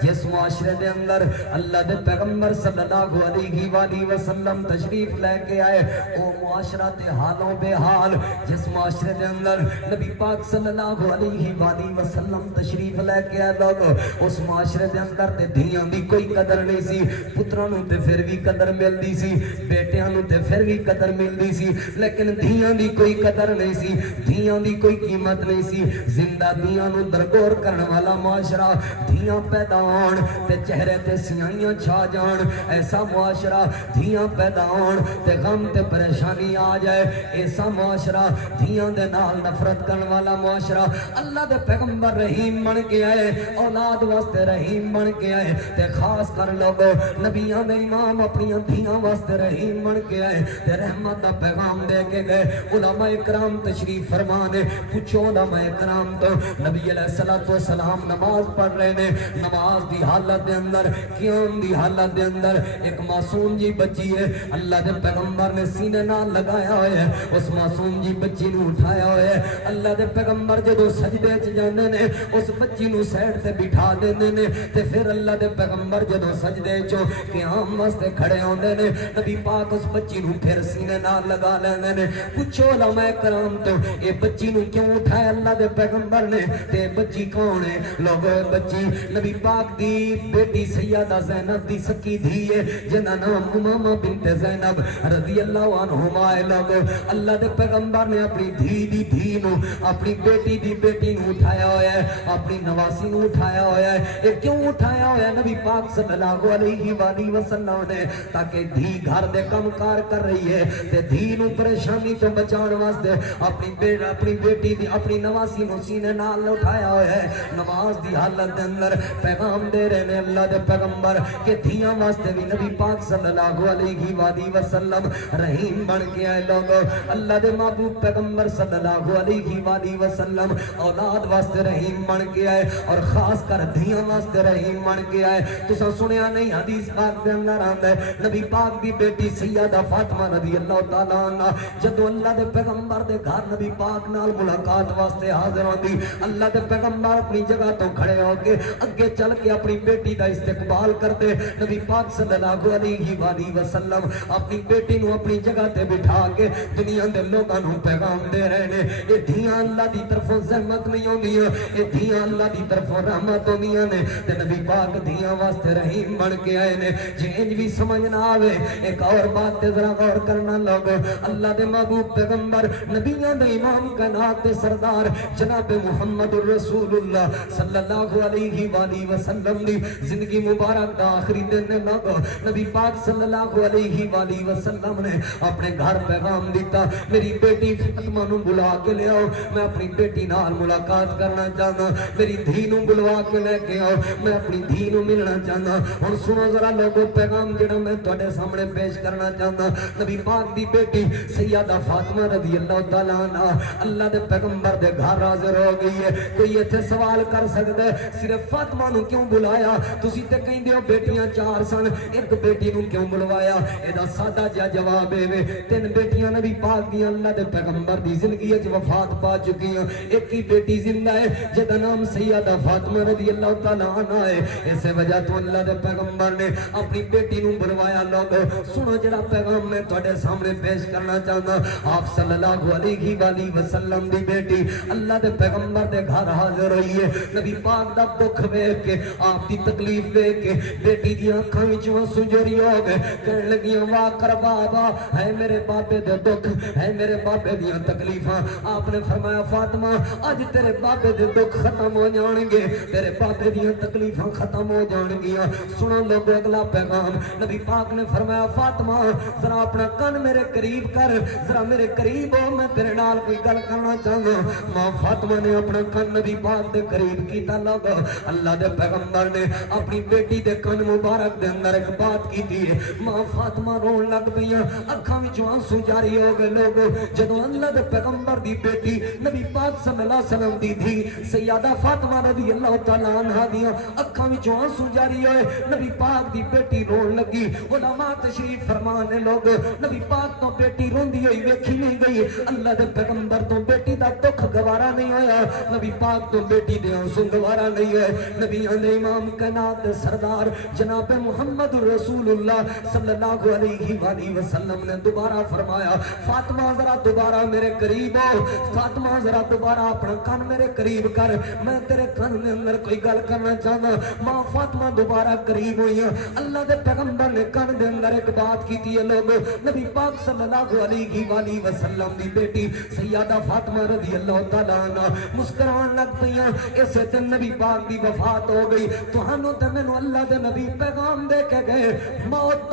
جس معاشرے دے اندر اللہ دے پیغمبر صلی اللہ علیہ وآلہ وسلم تشریف لے کے آئے او معاشرہ تے حالوں بے حال جس معاشرے دے اندر نبی پاک صلی اللہ علیہ وآلہ وسلم تشریف لے کے آئے لوگ اس معاشرے دے اندر تے دھیاں دی کوئی قدر نہیں سی پتروں نو تے پھر بھی قدر ملدی سی بیٹیاں نو تے پھر بھی قدر ملدی سی لیکن دھیاں دی کوئی قدر نہیں سی دھیاں دی کوئی قیمت نہیں سی زندہ دھیاں نو درگور کرنے والا معاشرہ دھیاں پیدا ہون تے چہرے تے سیاہیاں چھا جان ایسا معاشرہ دھیاں پیدا ہون تے غم تے پریشانی آ جائے ایسا معاشرہ دھیاں دے نال نفرت کرنے والا معاشرہ اللہ دے پیغمبر رحیم بن کے آئے اولاد واسطے رحیم بن کے آئے تے خاص کر لوگو نبیاں دے امام اپنی دھیاں واسطے رحیم بن کے آئے تے رحمت دا پیغام دے کے گئے علماء اکرام تشریف فرمانے پوچھو علماء اکرام تو نبی علیہ السلام نماز پڑھ رہے نے نماز دی حالت دے اندر قیام دی حالت دے اندر ایک معصوم جی بچی ہے اللہ دے پیغمبر نے سینے نال لگایا ہویا ہے اس معصوم جی بچی نو اٹھایا ہویا ہے اللہ دے پیغمبر جدو سجدے چ جاندے نے اس بچی نو سائڈ تے بٹھا دیندے نے تے پھر اللہ دے پیغمبر جدو سجدے چوں قیام واسطے کھڑے ہوندے نے نبی پاک اس بچی نو پھر سینے نال لگا لیندے نے پوچھو علماء کرام تو اے بچی نو کیوں اٹھایا اللہ دے پیغمبر نے تے بچی کون ہے لوگو بچی نبی پاک دی بیٹی سیدہ زینب دی سکی دھی ہے جنہاں نام امامہ بنت زینب رضی اللہ عنہما لوگو اللہ دے پیغمبر نے اپنی دھی نو اپنی بیٹی نو اٹھایا ہویا ہے اپنی نواسی نو اٹھایا ہویا ہے اے کیوں اٹھایا ہویا ہے نبی پاک صلی اللہ علیہ وآلہ وسلم نے تاکہ دھی گھر دے کم کار کر رہی ہے تے دھی نو پریشانی تو بچان واسطے اپنی بیٹی دی اپنی نواسی نو سینے نال اٹھایا ہویا ہے نماز دی حالت دے اندر پیغام دے رہے نے اللہ دے پیغمبر کہ دھیاں واسطے بھی نبی پاک صلی اللہ علیہ وآلہ وسلم رحیم بن کے آئے لوگو اللہ دے محبوب پیغمبر صلی اللہ علیہ وآلہ وسلم اولاد واسطے رحیم بن کے آئے اور خاص کر دھیاں واسطے رحیم بن کے آئے تو سنیا نہیں حدیث پاک دے اندر آندا ہے نبی پاک دی بیٹی سیدہ فاطمہ رضی اللہ تعالیٰ عنہ جدو اللہ دے پیغمبر دے گھر نبی پاک نال ملاقات واسطے حاضر ہوندی اللہ دے پیغمبر اپنی جگہ تو کھڑے ہو کے اگے چل کے اپنی بیٹی دا استقبال کرتے نبی پاک صلی اللہ علیہ وآلہ وسلم اپنی بیٹی نو اپنی جگہ تے بٹھا کے دنیا دے لوگاں نو پیغام دے رہے نے اے دھیاں اللہ دی طرفوں زحمت نہیں ہوندیاں اے دھیاں اللہ دی طرفوں رحمت ہوندیاں نے تے نبی پاک دھیاں واسطے رحیم بن کے آئے نے جے انج بھی سمجھ نہ آوے ایک اور بات تے ذرا غور کرنا لوگو اللہ دے محبوب پیغمبر نبیاں دے امام کائنات دے سردار جناب محمد الرسول اللہ صلی اللہ علیہ وآلہ وسلم دی زندگی مبارک دا آخری دن نے لوگو نبی پاک صلی اللہ علیہ وآلہ وسلم نے اپنے گھر پیغام دیتا میری بیٹی فاطمہ نو بلا کے لے آؤ میں اپنی بیٹی نال ملاقات کرنا چاہنا میری دھی نو بلوا کے لے کے آؤ میں اپنی دھی نو ملنا چاہنا ہن سنو ذرا لوگو پیغام جڑا میں تواڈے سامنے پیش کرنا چاہنا نبی پاک دی بیٹی سیدہ فاطمہ رضی اللہ تعالیٰ عنہ اللہ دے پیغمبر دے گھر حاضر ہو گئی ہے کوئی ایتھے سوال کر سکدا ہے صرف فاطمہ نو کیوں بلایا تسی تے کہندے ہو بیٹیاں چار سن ایک بیٹی نو کیوں بلوایا اے دا سادہ جا جواب ہے تین بیٹیاں نبی پاک دی اللہ دے پیغمبر دی زندگی وچ وفات پا چکی ہیں ایک ہی بیٹی زندہ ہے جدا نام سیدہ فاطمہ رضی اللہ تعالیٰ عنہ ہے اس وجہ تو اللہ دے پیغمبر نے اپنی بیٹی نو بلوایا لوگ سنو جڑا پیغام میں تواڈے سامنے پیش کرنا چاہنا آپ صلی اللہ علیہ وآلہ وسلم دی بیٹی اللہ دے پیغمبر دے گھر حاضر ہوئی ہے نبی پاک دا دکھ ویکھ کے آپ دی تکلیف ویکھ کے بیٹی دی اکھاں وچوں آنسو جاری ہو گئے کہن لگیاں واہ کر بابا ہے میرے بابے دے دکھ ہے میرے بابے دیاں تکلیفاں آپ نے فرمایا فاطمہ اج تیرے بابے دے دکھ ختم ہو جان گے تیرے بابے دیاں تکلیفاں ختم ہو جان گیاں سنو لوگ اگلا پیغام نبی پاک نے فرمایا فاطمہ ذرا اپنا کن میرے قریب کر ذرا میرے قریب ہو میں تیرے نال کوئی گل کرنا چاہنا ماں فاطمہ نے اپنا کن نبی پاک دے قریب کیتا لوگ اللہ دے پیغمبر نے اپنی بیٹی دے کن مبارک دے اندر ایک بات کیتی ہے ماں فاطمہ رون لگ پئیاں اکھاں وچوں آنسو جاری ہو گئے لوگ جدوں اللہ دے پیغمبر دی بیٹی نبی پاک صلی اللہ علیہ وسلم دی دھی سیدہ فاطمہ رضی اللہ تعالیٰ عنہ دیاں اکھاں وچوں آنسو جاری ہوئے نبی پاک دی بیٹی رون لگی علماء تشریف فرمانے لوگ نبی پاک تو بیٹی روندی ہوئی ویکھی نہیں گئی اللہ دے پیغمبر تو بیٹی دا دکھ گوارا نہیں ہویا نبی پاک تو بیٹی دے آنسو گوارا نہیں ہوئے نبیاں دے امام کائنات دے سردار جناب محمد رسول اللہ صلی اللہ علیہ وآلہ وسلم نے دوبارہ فرمایا فاطمہ ذرا دوبارہ میرے قریب ہو فاطمہ ذرا دوبارہ اپنا کان میرے قریب کر میں تیرے کان میں اندر کوئی گل کرنا چاہنا ماں فاطمہ دوبارہ قریب ہوئی اللہ دے پیغمبر نے کان دے اندر ایک بات کی ہے لوگ نبی پاک صلی اللہ علیہ وآلہ وسلم دی بیٹی سیدہ فاطمہ رضی اللہ تعالیٰ عنہ مسکران لگ پئیاں اس دن نبی پاک دی وفات ہو گئی تہانوں تے مینوں اللہ دے نبی پیغام دے کے گئے موت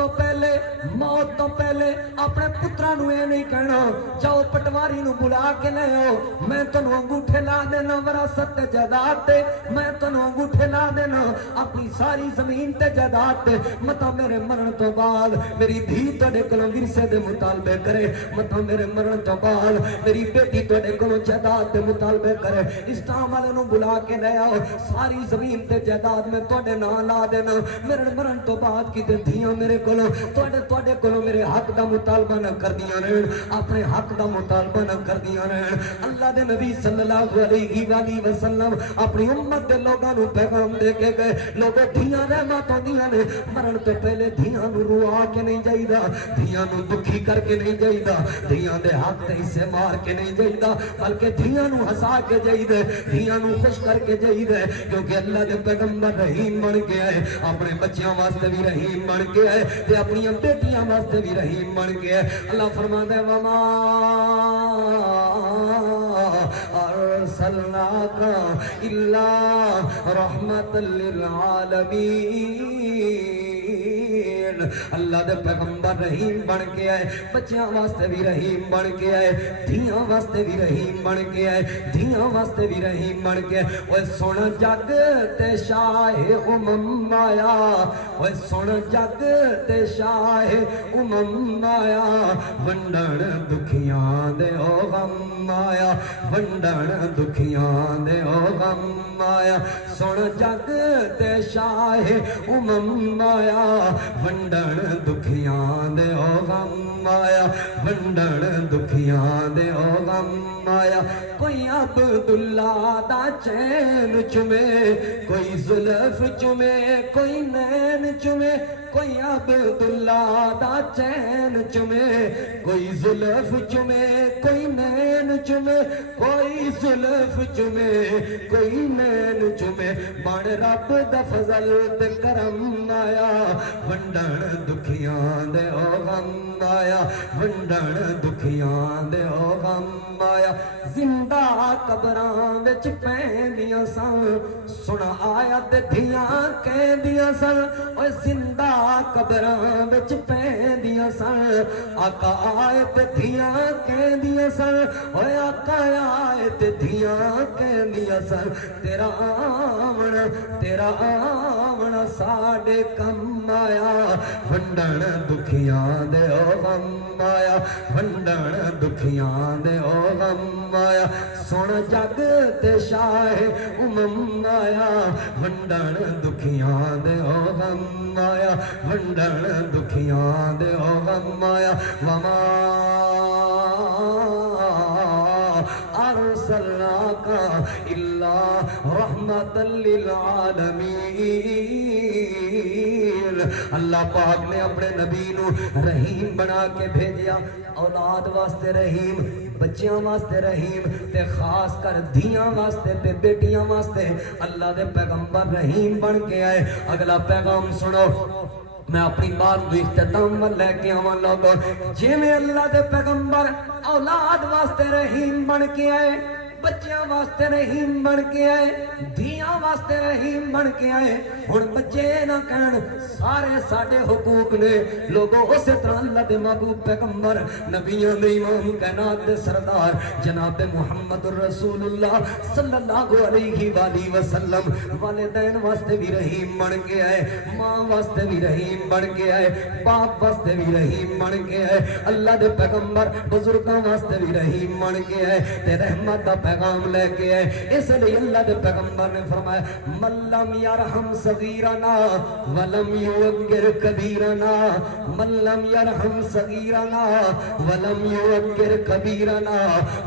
تو پہلے اپنے پتراں نو اے نہیں کہنا جاؤ پٹواری نو بلا کے لے آؤ میں تانوں انگوٹھے لا دینا وراثت تے جائیداد تے میں میں تنوں انگوٹھے لا دینا اپنی ساری زمین تے جائیداد تے متا میرے مرن تو بعد میری دھی تواڈے کولوں ورثے دے مطالبے کرے متا میرے مرن تو بعد میری بیٹی تواڈے کولوں جائیداد دے مطالبے کرے اسلام والے نوں بلا کے لے آؤ ساری زمین تے جائیداد میں تواڈے نام لا دینا میرے مرن تو بعد کیتے دھیاں میرے کولوں تواڈے کولوں میرے حق دا مطالبہ نہ کردیاں رہن اپنے حق دا مطالبہ نہ کردیاں رہن اللہ دے نبی صلی اللہ علیہ وآلہ وسلم اپنی امت دے لوگاں نوں پیغام دے کے گئے لوگوں دھیاں رحمت ہوندیاں نے مرن تو پہلے دھیاں نوں روا کے نہیں جائیدا دھیاں نوں دکھی کر کے نہیں جائیدا دھیاں دے حق تے حصے مار کے نہیں جائیدا بلکہ دھیاں نوں ہسا کے جائیدا دھیاں نوں خوش کر کے جائیدا کیونکہ اللہ دے پیغمبر رحیم بن کے آئے اپنے بچیاں واسطے بھی رحیم بن کے آئے تے اپنی بیٹیاں واسطے بھی رحیم بن کے آئے اللہ فرماتا ہے وما ارسلناک الا رحمت للعالمین اللہ دے پیغمبر رحیم بن کے آئے بچیاں واسطے بھی رحیم بن کے آئے دھیاں واسطے بھی رحیم بن کے آئے دھیاں واسطے بھی رحیم بن کے آئے اوے سن جگ تے شاہ آیا اوے سن جگ تے شاہ آیا ونڈن دکھیاں دے او غم آیا ونڈن دکھیاں دے او غم آیا سن جگ تے شاہ آیا ونڈن دکھیاں دے او غم آیا ونڈن دکھیاں دے او غم آیا کوئی عبداللہ دا چین چمے کوئی زلف چمے کوئی نین چمے کوئی عبداللہ دا چین چمے کوئی زلف چمے کوئی نین چمے کوئی زلف چمے کوئی نین چمے بن رب دا فضل تے کرم آیا ونڈن دکھیاں دے او غم آیا ونڈن دکھیاں دے او غم آیا زندہ قبراں وچ پیندیاں سن سن آیا تے دھیاں کہندیاں سن اوے زندہ قبراں وچ پیندیاں سن آقا آئے تے دھیاں کہندیاں سن اوے آقا آئے تے دھیاں کہندیاں سن تیرا آمنا ساڈے کم آیا ونڈن دکھیاں دے او غم آیا ونڈن دکھیاں دے او غم آیا سن جگ تے شاہ آیا ونڈن دکھیاں دے او غم آیا ونڈن دکھیاں دے او غم آیا وما ارسلناک الا رحمت للعالمین اللہ پاک نے اپنے نبی نو رحیم بنا کے بھیجیا اولاد واسطے رحیم بچیاں واسطے رحیم تے خاص کر دھیاں واسطے تے بیٹیاں واسطے اللہ دے پیغمبر رحیم بن کے آئے اگلا پیغام سنو میں اپنی بات کو اختتام میں لے کے آواں لوگوں جے میں اللہ دے پیغمبر اولاد واسطے رحیم بن کے آئے بچیاں واسطے رحیم بن کے آئے دھیاں واسطے رحیم بن کے آئے ہن بچے نہ کہن سارے ساڈے حقوق نے لوگوں اسی طرح اللہ دے محبوب پیغمبر نبیوں دے امام کائنات دے سردار جناب محمد الرسول اللہ صلی اللہ علیہ وآلہ وسلم والدین واسطے بھی رحیم بن کے آئے ماں واسطے بھی رحیم بن کے آئے باپ واسطے بھی رحیم بن کے آئے اللہ دے پیغمبر بزرگاں واسطے بھی رحیم بن کے آئے تے رحمت دا پیغام لے کے آئے اس لیے اللہ دے پیغمبر نے فرمایا من لم یرحم صغیرنا ولم یوقر کبیرنا من لم یرحم صغیرنا ولم یوقر کبیرنا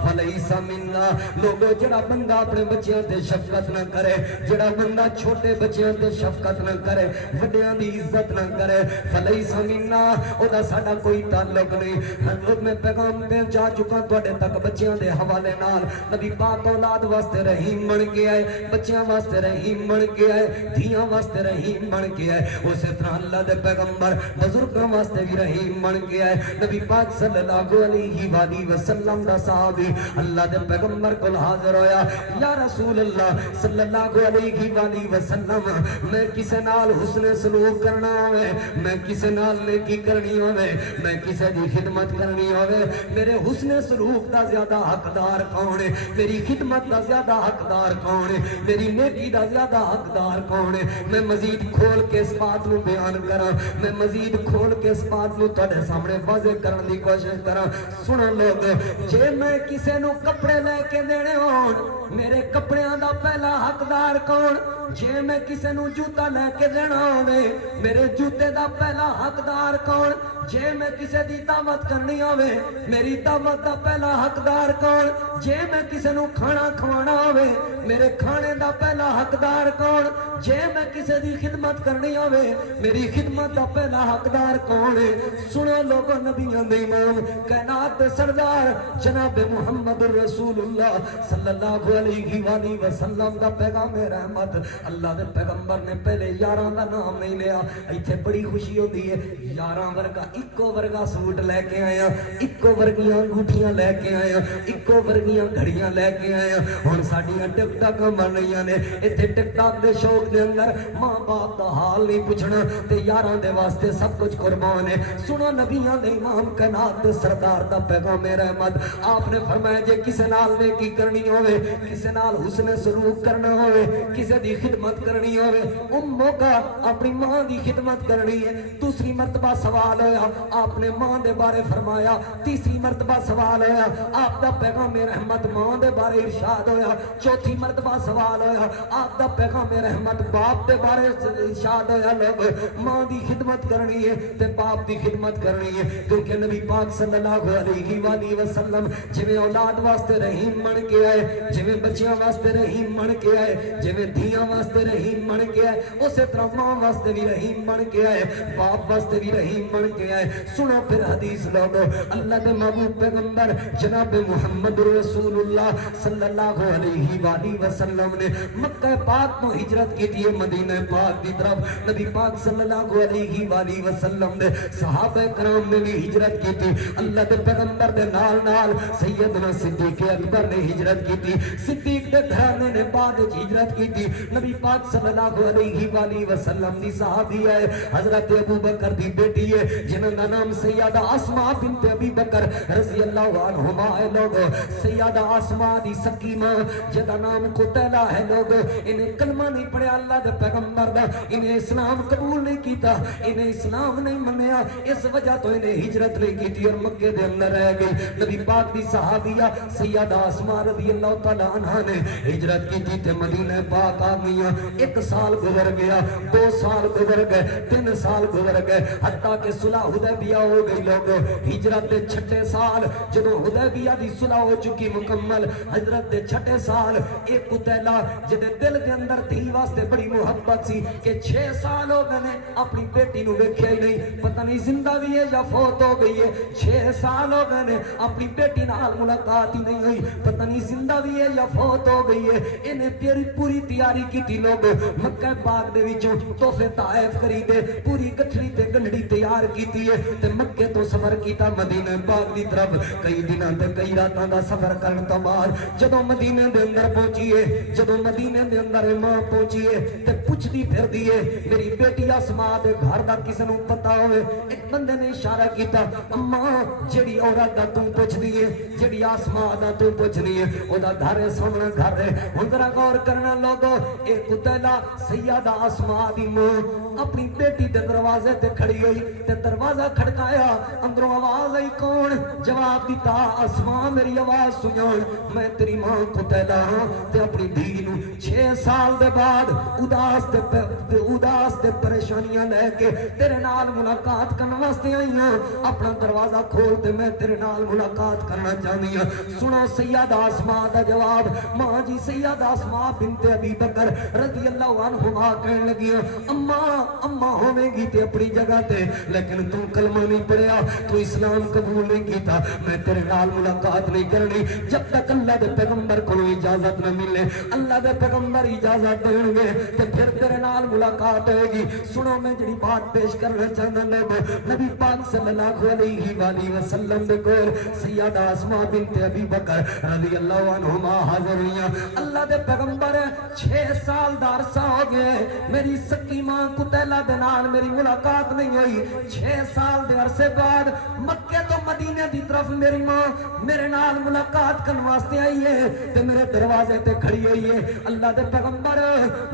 فلیس منا لوگوں جڑا بندہ اپنے بچیاں تے شفقت نہ کرے جڑا بندہ چھوٹے بچیاں تے شفقت نہ کرے وڈیاں دی عزت نہ کرے فلیس منا او دا ساڈا کوئی تعلق نہیں حضرت میں پیغام پہنچا چکا تواڈے تک بچیاں دے حوالے نال نبی پاک اولاد واسطے رحیم بن کے آئے بچیاں واسطے رحیم بن کے آئے دھیاں واسطے رحیم بن کے آئے اسی طرح اللہ دے پیغمبر بزرگاں واسطے بھی رحیم بن کے آئے نبی پاک صلی اللہ علیہ وآلہ وسلم دا صحابی اللہ دے پیغمبر کو حاضر ہویا یا رسول اللہ صلی اللہ علیہ وآلہ وسلم میں کسے نال حسن سلوک کرنا ہوئے میں کسے نال نیکی کرنی ہوئے میں کسے دی خدمت کرنی ہوئے میرے حسن سلوک دا زیادہ حقدار کون ہے میری خدمت دا زیادہ حقدار کون ہے؟ میری نیکی دا زیادہ حقدار کون ہے؟ میں مزید کھول کے اس بات نو بیان کراں، میں مزید کھول کے اس بات نو تہاڈے سامنے واضح کرن دی کوشش کراں۔ سنو لوگ، جے میں کسے نو کپڑے لے کے دینے ہون، میرے کپڑیاں دا پہلا حقدار کون؟ جے میں کسے نو جوتا لے کے دینا ہوئے، میرے جوتے دا پہلا حقدار کون؟ جے میں کسے دی دعوت کرنی ہوئے، میری دعوت دا پہلا حقدار کون؟ جے میں کسے نو کھانا کھوانا ہوئے، میرے کھانے دا پہلا حقدار کون؟ جے میں کسے دی خدمت کرنی ہوئے، میری خدمت دا پہلا حقدار کون ہے؟ سنو لوگوں، نبیوں دے امام، کائنات دے سردار جناب محمد رسول اللہ صلی اللہ علیہ وآلہ وسلم دا پیغام رحمت، اللہ دے پیغمبر نے پہلے یاراں دا نام نہیں لیا۔ ایتھے بڑی خوشی ہوتی ہے، یاراں ورگا اکو ورگا سوٹ لے کے آیا، اکو ورگیاں انگوٹھیاں لے کے آیا، اکو ورگیاں گھڑیاں لے کے آیا۔ ہن ساڈیاں ٹک ٹاک بن رہیاں نے، ایتھے ٹک ٹاک دے شوق دے اندر ماں باپ دا حال نہیں پوچھنا تے یاراں دے واسطے سب کچھ قربان ہے۔ سنو نبیاں دے امام کائنات دے سردار دا پیغام رحمت، آپ نے فرمایا جے کسے نال نیکی کرنی ہوئے، کسے نال حسن سلوک کرنا ہوئے، کسے دی خدمت کرنی ہوئے، اموں کا اپنی ماں دی خدمت کرنی ہے۔ دوسری مرتبہ سوال ہویا، آپ نے ماں دے بارے فرمایا۔ تیسری مرتبہ سوال ہویا، آپ دا پیغام رحمت ماں دے بارے ارشاد ہویا۔ چوتھی مرتبہ سوال ہویا، آپ دا پیغام رحمت باپ دے بارے ارشاد ہویا۔ لوگ ماں دی خدمت کرنی ہے تے باپ دی خدمت کرنی ہے، کیونکہ نبی پاک صلی اللہ علیہ وآلہ وسلم جویں اولاد واسطے رحیم بن کے آئے، جویں بچیاں واسطے رحیم بن کے آئے، جویں دھیاں واسطے رحیم بن کے آئے، اسی طرح ماں واسطے بھی رحیم بن کے آئے، باپ واسطے بھی رحیم بن کے آئے۔ سنو پھر حدیث لوگو، اللہ دے محبوب پیغمبر جناب محمد رسول اللہ صلی اللہ علیہ وآلہ وسلم نے مکہ پاک تو ہجرت کی تھی مدینہ پاک دی طرف۔ نبی پاک صلی اللہ علیہ وآلہ وسلم نے صحابہ کرام نے بھی ہجرت کی تھی، اللہ دے پیغمبر دے نال نال سیدنا صدیق اکبر نے ہجرت کی تھی، صدیق دے گھرانے نے بعد ہجرت کی تھی۔ نبی پاک صلی اللہ علیہ وآلہ وسلم دی صحابی ہے حضرت ابو بکر دی بیٹی ہے جنہاں دا نام سیدہ اسماء بنت ابی بکر رضی اللہ عنہما ہے۔ لوگ سیدہ اسماء دی سکی ماں جدا نام قتیلہ ہے، لوگ انہیں کلمہ نہیں پڑھیا اللہ دے پیغمبر دا، انہیں اسلام قبول نہیں کیتا، انہیں اسلام نہیں منیا، اس وجہ تو انہیں ہجرت نہیں کی تھی اور مکے دے اندر رہ گئی۔ نبی پاک دی صحابیہ سیدہ اسماء رضی اللہ تعالیٰ عنہ نے ہجرت کی تھی تے مدینہ پاک آ گئیاں۔ 1 سال گزر گیا، 2 سال گزر گئے، 3 سال گزر گئے، حتیٰ کہ صلح حدیبیہ ہو گئی۔ لوگ ہجرت دے 6 سال جدوں حدیبیہ دی صلح ہو چکی مکمل، حضرت دے 6 سال ایک قتیلہ جدے دل دے اندر دھی واسطے بڑی محبت سی کہ 6 سال ہو گئے اپنی بیٹی نو ویکھیا ہی نہیں، پتہ نہیں زندہ بھی ہے یا فوت ہو گئی ہے۔ 6 سال ہو گئے اپنی بیٹی نال ملاقات ہی نہیں ہوئی، پتہ نہیں زندہ بھی ہے یا فوت ہو گئی ہے۔ انہیں پوری تیاری کی تھی، لوگ مکہ پاک دے وچوں تحفے طائف خریدے، پوری گٹھڑی تے گنڈی تیار کیتی ہے تے مکے تو سفر کیتا مدینہ پاک دی طرف۔ کئی دنوں تے کئی راتاں دا سفر کرن تو بعد جدوں مدینے دے اندر پہنچیے، جدوں مدینے دے اندر ماں پہنچیے تے پوچھدی پھردی ہے میری بیٹی اسماء دے گھر دا کسے نوں پتہ ہوئے۔ ایک بندے نے اشارہ کیتا، اماں جڑی عورت دا توں پوچھدی ہے، جڑی اسماء دا توں پوچھدی ہے، او دا گھر ہے، سامنے گھر ہے۔ ہن ذرا غور کرنا لوگو، اے قتیلہ سیدہ اسماء دی ماں اپنی بیٹی دے دروازے تے کھڑی ہوئی تے دروازہ کھڑکایا، اندروں آواز آئی، کون؟ جواب دیتا، اسماء میری آواز سنان، میں تیری ماں قتیلہ ہاں تے اپنی دھی نوں 6 سال دے بعد اداس تے پریشانیاں لے کے تیرے نال ملاقات کرن واسطے آئی ہاں، اپنا دروازہ کھول تے میں تیرے نال ملاقات کرنا چاہنی ہاں۔ سنو سیدہ اسماء دا جواب، ماں جی سیدہ اسماء بنت ابی بکر رضی اللہ عنہما کہن لگیاں، اماں ہوے گی تے اپنی جگہ تے، لیکن تو کلمہ نہیں پڑھیا، تو اسلام قبول نہیں کیتا، میں تیرے نال ملاقات نہیں کرنی جب تک اللہ دے پیغمبر کو اجازت نہ ملے۔ اللہ دے پیغمبر اجازت دیں گے تے پھر تیرے نال ملاقات ہوئے گی۔ سنو میں جڑی بات پیش کرنا چاہتا ہوں، نبی پاک صلی اللہ علیہ وآلہ وسلم دے کول سیدہ اسماء بنت ابی بکر رضی اللہ عنہما حاضر ہوئیاں۔ اللہ دے پیغمبر 6 سال دا عرصہ ہو گئے میری سکی ماں قتیلہ دے نال میری ملاقات نہیں ہوئی۔ 6 سال دے عرصے بعد مکے تو مدینے دی طرف میری ماں میرے نال ملاقات کرنے واسطے آئی ہے تے میرے دروازے تے کھڑی ہوئی ہے. اللہ دے پیغمبر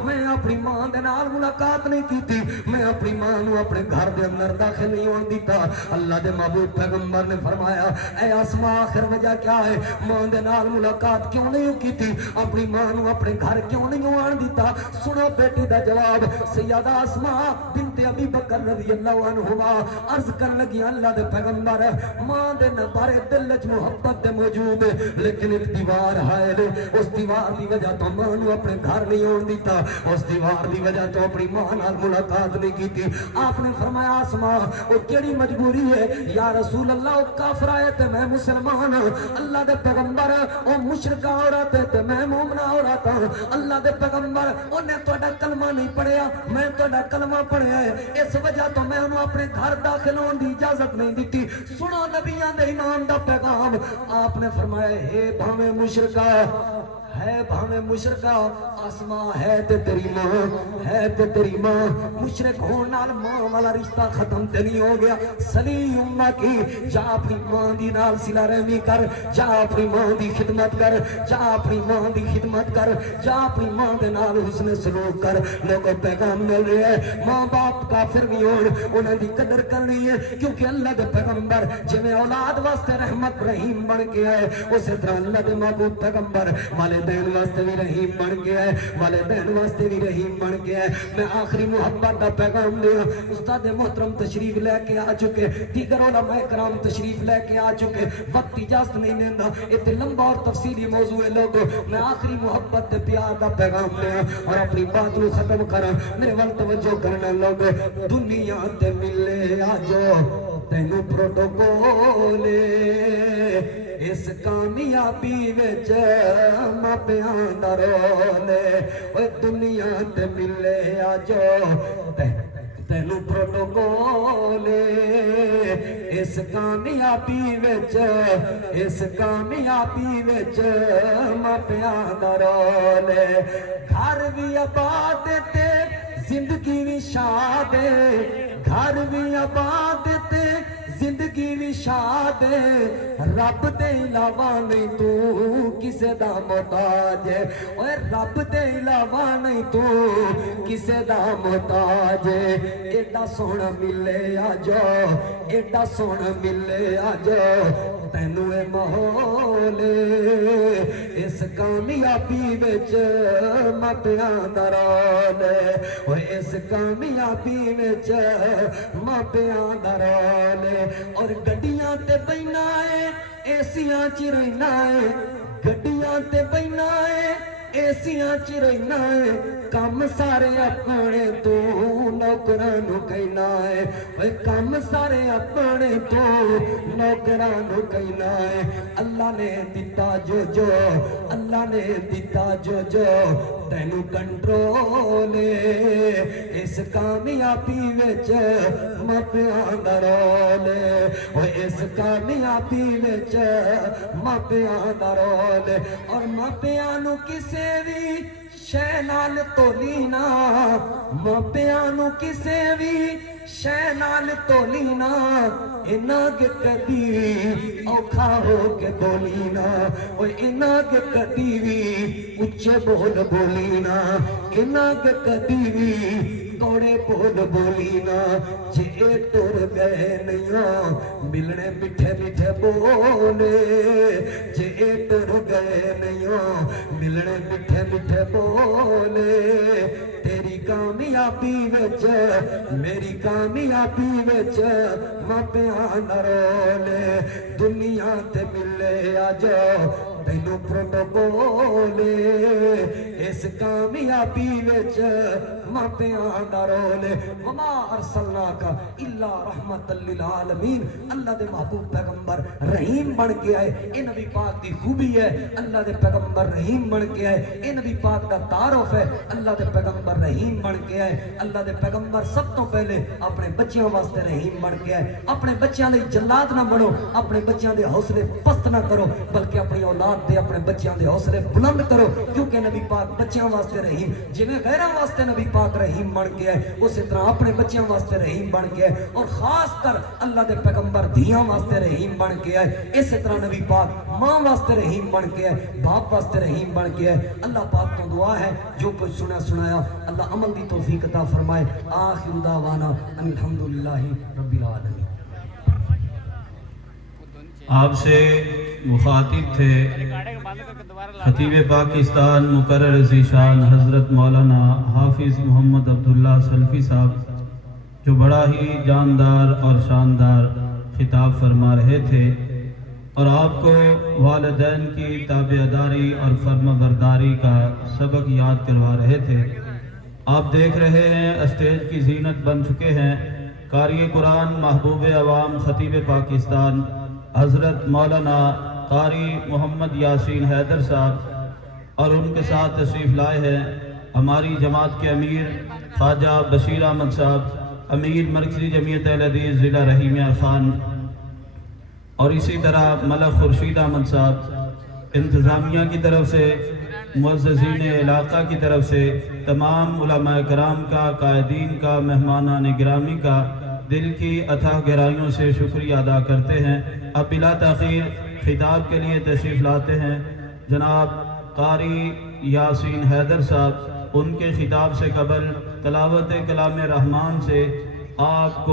میں اپنی ماں دے نال ملاقات نہیں کیتی, میں اپنی ماں نو اپنے گھر دے اندر داخل نہیں ہون دیتا. اللہ دے محبوب پیغمبر نے فرمایا اے اسماء آخر وجہ کیا ہے, ماں دے نال ملاقات کیوں نہیں کیتی, اپنی ماں نو اپنے گھر کیوں نہیں آن دیتا؟ سنو بیٹی دا جواب. سیدہ اسماء بنت ابی بکر رضی اللہ عنہما عرض کر لگی اللہ دے پیغمبر ماں دے بارے دل وچ محبت تے موجود ہے لیکن ایک دیوار ہے, اس دیوار دی وجہ تو ماں نو اپنے گھر نہیں آن دیتا, اس دیوار دی وجہ تو اپنی ماں نال ملاقات نہیں کیتی. آپ نے فرمایا اسماء او کیڑی مجبوری ہے یا رسول اللہ, او کافر ہے تے میں مسلمان. اللہ دے پیغمبر او مشرکہ عورت ہے تے میں مومنہ عورت ہوں. اللہ دے پیغمبر اونے تہاڈا کلمہ نہیں پڑھیا, میں تہاڈا کلمہ پڑھیا ہے, اس وجہ تو میں انہوں اپنے گھر داخل ہون دی اجازت نہیں دیتی. سنو نبیان دے امام دا پیغام. آپ نے فرمایا ہے بھاویں مشرکہ ہے, بھاویں مشرکہ اسماء ہے تے تیری ماں ہے تے تیری ماں, مشرک ہون نال ماں والا رشتہ ختم تے نہیں ہو گیا. سلی امہ کی جا اپنی ماں دی نال صلہ رحمی کر, جا اپنی ماں دی خدمت کر, جا اپنی ماں دی خدمت کر, جا اپنی ماں دے نال حسن سلوک کر. لوگوں پیغام مل رہے ہیں ماں باپ کافر بھی ہون انہاں دی قدر کرنی ہے, کیونکہ اللہ دے پیغمبر جویں اولاد واسطے رحمت رحیم بن کے آئے اسی طرح اللہ دے محبوب پیغمبر والدین واسطے بھی رحیم بن کے آئے, والدین واسطے بھی رحیم بن کے آئے. میں آخری محبت دا پیغام دیا. استاد محترم تشریف لے کے آ چکے, دیگر علماء کرام تشریف لے کے آ چکے, وقت اجازت نہیں دینا, اتنے لمبا اور تفصیلی موضوع ہے. لوگوں میں آخری محبت دے پیار دا پیغام دیا اور اپنی بات نو ختم کرا. میرے وقت توجہ کرنا لوگ, دنیا تے ملے آجو تینو پروٹوکول اس کامیابی وچ ماپیاں دا رول, اوے دنیا تے ملے آجو تینو پروٹوکول اس کامیابی وچ, اس کامیابی وچ ماپیاں دا رول. گھر بھی آباد تے زندگی بھی شاد, گھر بھی آباد تے زندگی بھی شاد, رب دے علاوہ نہیں تو کسے دا محتاج, اوے رب دے علاوہ نہیں تو کسے دا محتاج. ایڈا سونا ملے آجو, ایڈا سونا ملے آجو تینو اے ماحول اس کامیابی وچ ماپیاں دا رول, اوے اس کامیابی وچ ماپیاں دا رول. اور گڈیاں تے بہنا ہے ایسیاں چ رہنا ہے, گڈیاں تے بہنا ہے ایسیاں چ رہنا ہے, کم سارے اپنے تو نوکراں نو کہنا ہے, اوے کم سارے اپنے تو نوکراں نو کہنا ہے. اللہ نے دیتا جو جو, اللہ نے دیتا جو جو تینو کنٹرول اس کامیابی وچ ماپیاں دا رول, اوے اس کامیابی وچ ماپیاں دا رول. اور ماپیاں نو کسے بھی شے نال تولی نا, ماپیاں نو کسے بھی شے نال تولی نا, انہاں کے کدی اوکھا ہو کے بولی نا, اوے انہاں کے کدی بھی اچھے بول بولی نا, انہاں کے کدی بھی توڑے بول بولی نا. جے ٹر گئے نہیں ملنے میٹھے میٹھے بولے, جے ٹر گئے نہیں ملنے میٹھے میٹھے بولے. تیری کامیابی وچ میری کامیابی وچ ماپیاں دا رول, دنیا تے ملے آجو تینو پروٹوکول اس کامیابی وچ ماپیاں دا رول. وما ارسلناک الا رحمت للعالمین. اللہ دے محبوب پیغمبر رحیم بن کے آئے, اے نبی پاک دی خوبی ہے. اللہ دے پیغمبر رحیم بن کے آئے, اے نبی پاک دا تعارف ہے. اللہ دے پیغمبر رحیم بن کے آئے. اللہ دے پیغمبر سب تو پہلے اپنے بچیاں واسطے رحیم بن کے آئے. اپنے بچیاں لئی جلاد نہ بنو, اپنے بچیاں دے حوصلے پست نہ کرو, بلکہ اپنی اولاد دے اپنے بچیاں دے حوصلے بلند کرو, کیونکہ نبی پاک پاک بچیاں واسطے رحیم، جویں غیراں واسطے نبی پاک رحیم بن کے ہے اسی طرح اپنے بچیاں واسطے رحیم بن کے ہے، اور خاص کر اللہ دے پیغمبر دھیاں واسطے رحیم بن کے ہے، اسی طرح نبی پاک ماں واسطے رحیم بن کے ہے، باپ واسطے رحیم بن کے ہے۔ اللہ پاک تو دعا ہے جو کچھ سنایا اللہ عمل دی توفیق عطا فرمائے۔ آخر دعوانا ان الحمدللہ رب العالمین۔ آپ سے مخاطب تھے خطیب پاکستان مقرر رضی شان حضرت مولانا حافظ محمد عبداللہ سلفی صاحب، جو بڑا ہی جاندار اور شاندار خطاب فرما رہے تھے اور آپ کو والدین کی تابعداری اور فرما برداری کا سبق یاد کروا رہے تھے۔ آپ دیکھ رہے ہیں اسٹیج کی زینت بن چکے ہیں قاری قرآن محبوب عوام خطیب پاکستان حضرت مولانا قاری محمد یاسین حیدر صاحب، اور ان کے ساتھ تشریف لائے ہیں ہماری جماعت کے امیر خواجہ بشیر احمد صاحب، امیر مرکزی جمعیت اہل حدیث ضلع رحیمیہ خان، اور اسی طرح ملک خورشید احمد صاحب۔ انتظامیہ کی طرف سے، معززین علاقہ کی طرف سے، تمام علماء کرام کا، قائدین کا، مہمانان گرامی کا دل کی اتھاہ گہرائیوں سے شکریہ ادا کرتے ہیں۔ اب بلا تاخیر خطاب کے لیے تشریف لاتے ہیں جناب قاری یاسین حیدر صاحب۔ ان کے خطاب سے قبل تلاوت کلام رحمان سے آپ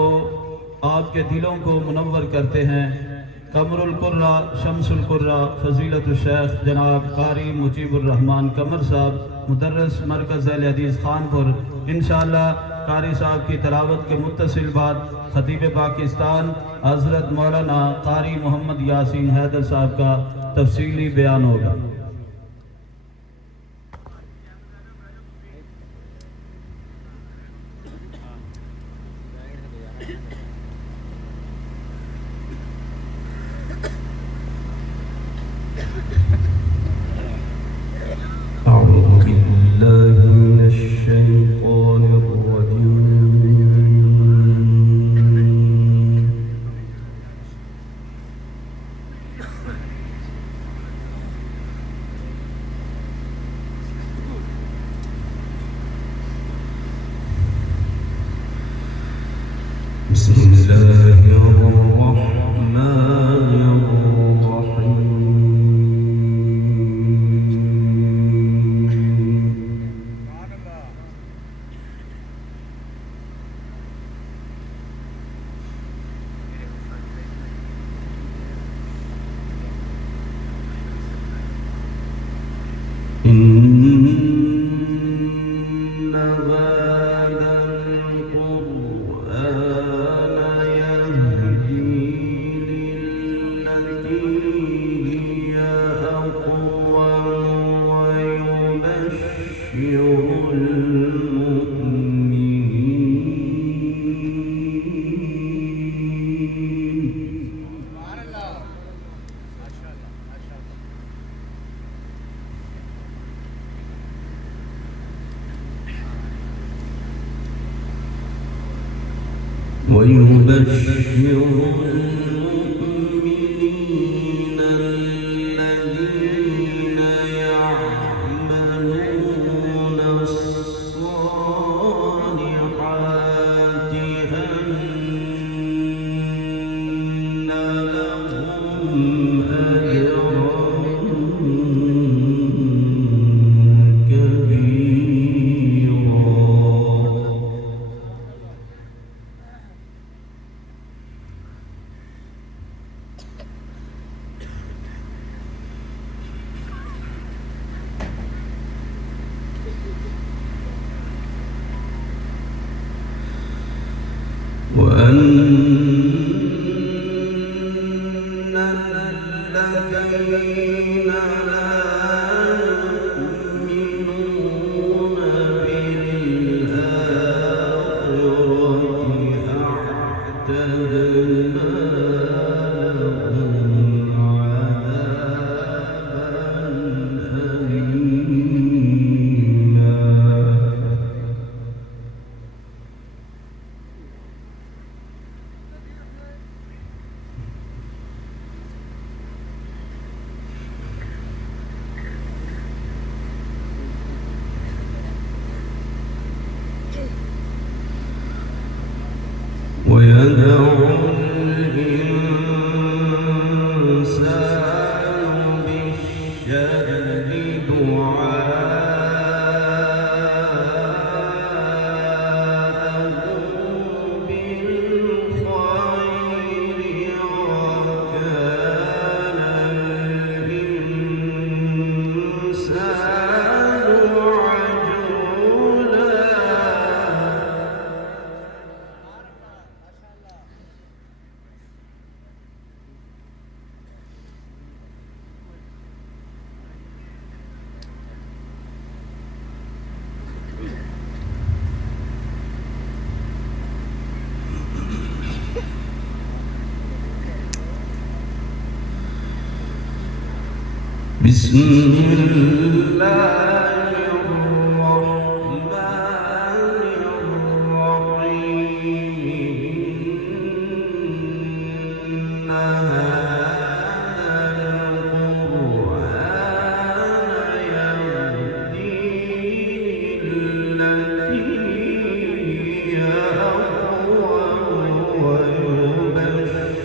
کے دلوں کو منور کرتے ہیں قمر القرہ شمس القرہ فضیلت الشیخ جناب قاری مجیب الرحمان قمر صاحب، مدرس مرکز اہل حدیث خانپور۔ انشاءاللہ قاری صاحب کی تلاوت کے متصل بعد خطیب پاکستان حضرت مولانا قاری محمد یاسین حیدر صاحب کا تفصیلی بیان ہوگا۔ أعوذ بالله من الشيطان الرجيم بسم الله الرحمن الرحيم إن هذا القرآن يهدي للتي هي أقوم ويبشر المؤمنين المؤمنين الذين يعملون الصالحات أن لهم أجرا كبيرا وأن الذين لا يؤمنون بالآخرة أعتدنا لهم عذابا أليما ويدعو الإنسان بالشر دعاءه بالخير وكان الإنسان عجولا. بسم الله الرحمن الرحيم. إن هذا القرآن يهدي للتي هي أقوم ويبشر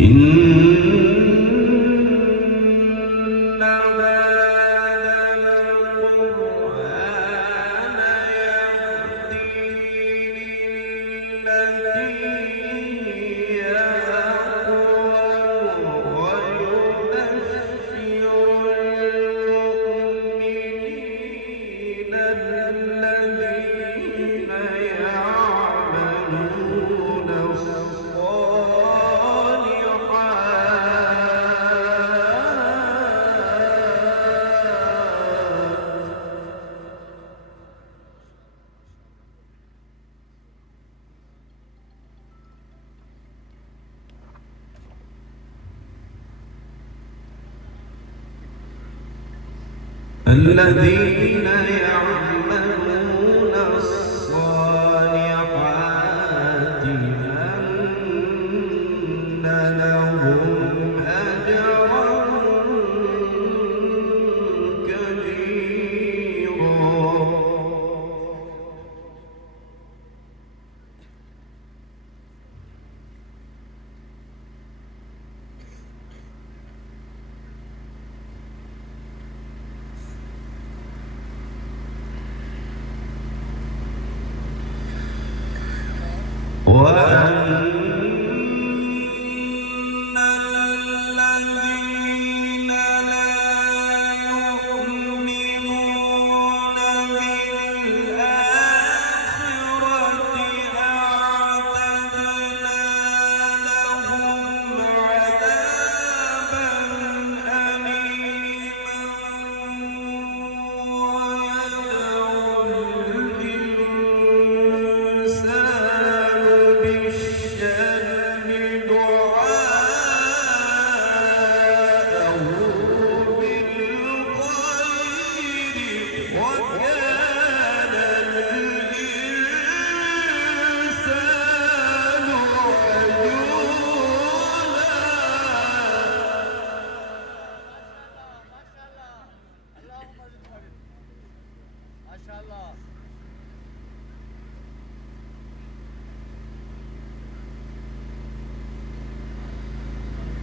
إن هذا القرآن يهدي للتي هي أقوم ويبشر المؤمنين الذين يعملون الذين يعملون الصالحات أن لهم أجرا كبيرا. وأن الذين لا يؤمنون بالآخرة أعتدنا لهم عذابا أليما. ويدعو الإنسان بالشر دعاءه بالخير وكان الإنسان عجولا.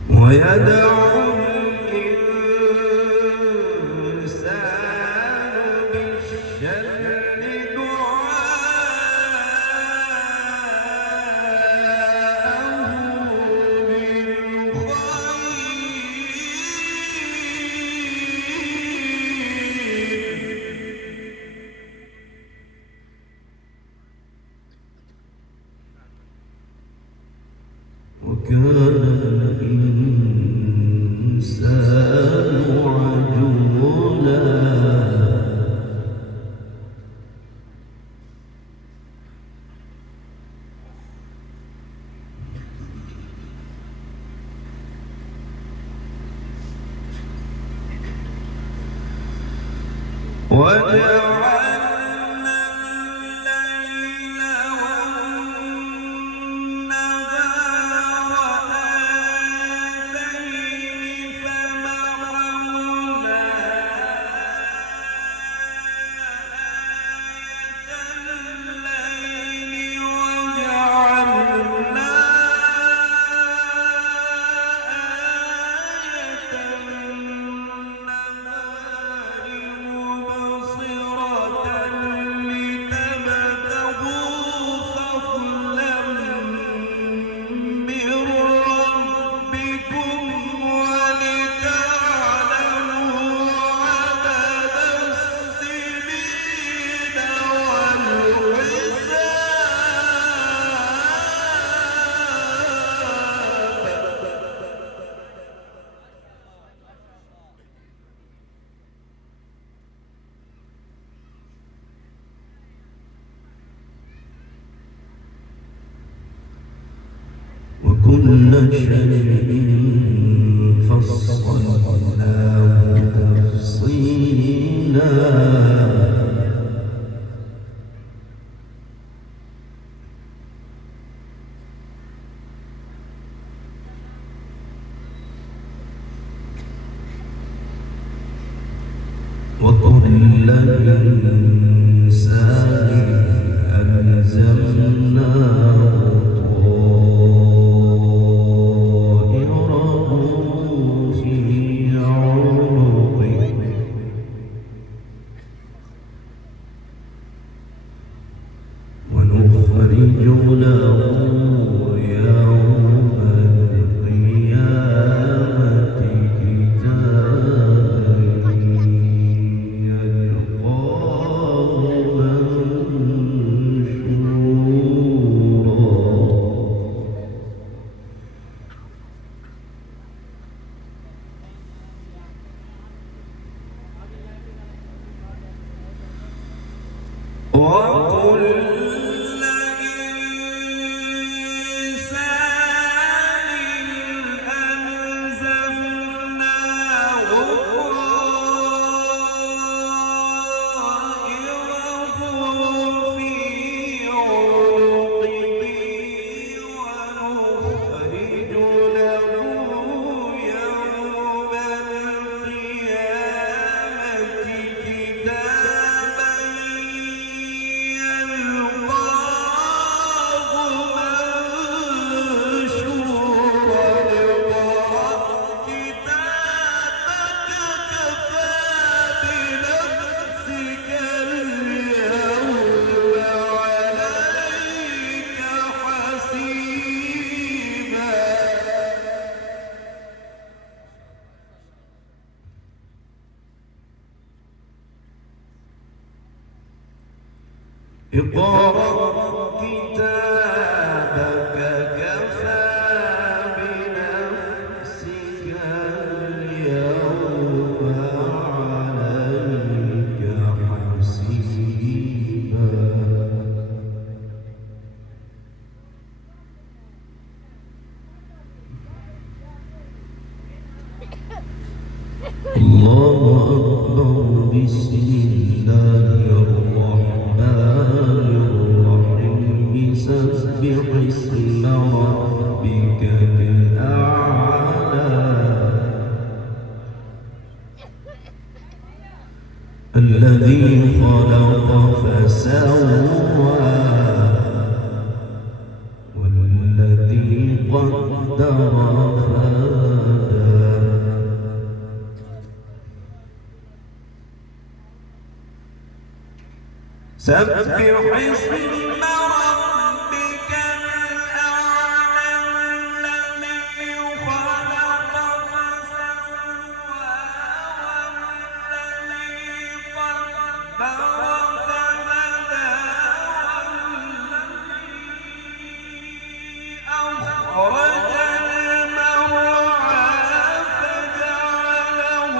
ويدعو الإنسان بالشر دعاءه بالخير وكان الإنسان عجولا. وجعلنا الليل والنهار آيتين فمحونا آية الليل وجعلنا آية النهار مبصرة لتبتغوا فضلا من ربكم ولتعلموا عدد السنين والحساب. وكل شيء فصلناه تفصيلا وكل إنسان ألزمناه طائره في عنقه ونخرج له يوم القيامة كتابا يلقاه منشورا. وكل إنسان ألزمناه طائره في عنقه ونخرج له يوم القيامة كتابا يلقاه منشورا. اقرأ كتابك كفى بنفسك اليوم عليك حسيبا. اقرأ كتابك كفى بنفسك اليوم عليك حسيبا. الله أكبر. بسم الله الرحمن الرحيم. سبح اسم ربك الأعلى الذي خلق فسوى والذي قدر فهدى. سبح اسم ربك الأعلى الذي خلق فسوى والذي قدر فهدى والذي أخرج المرعى فجعله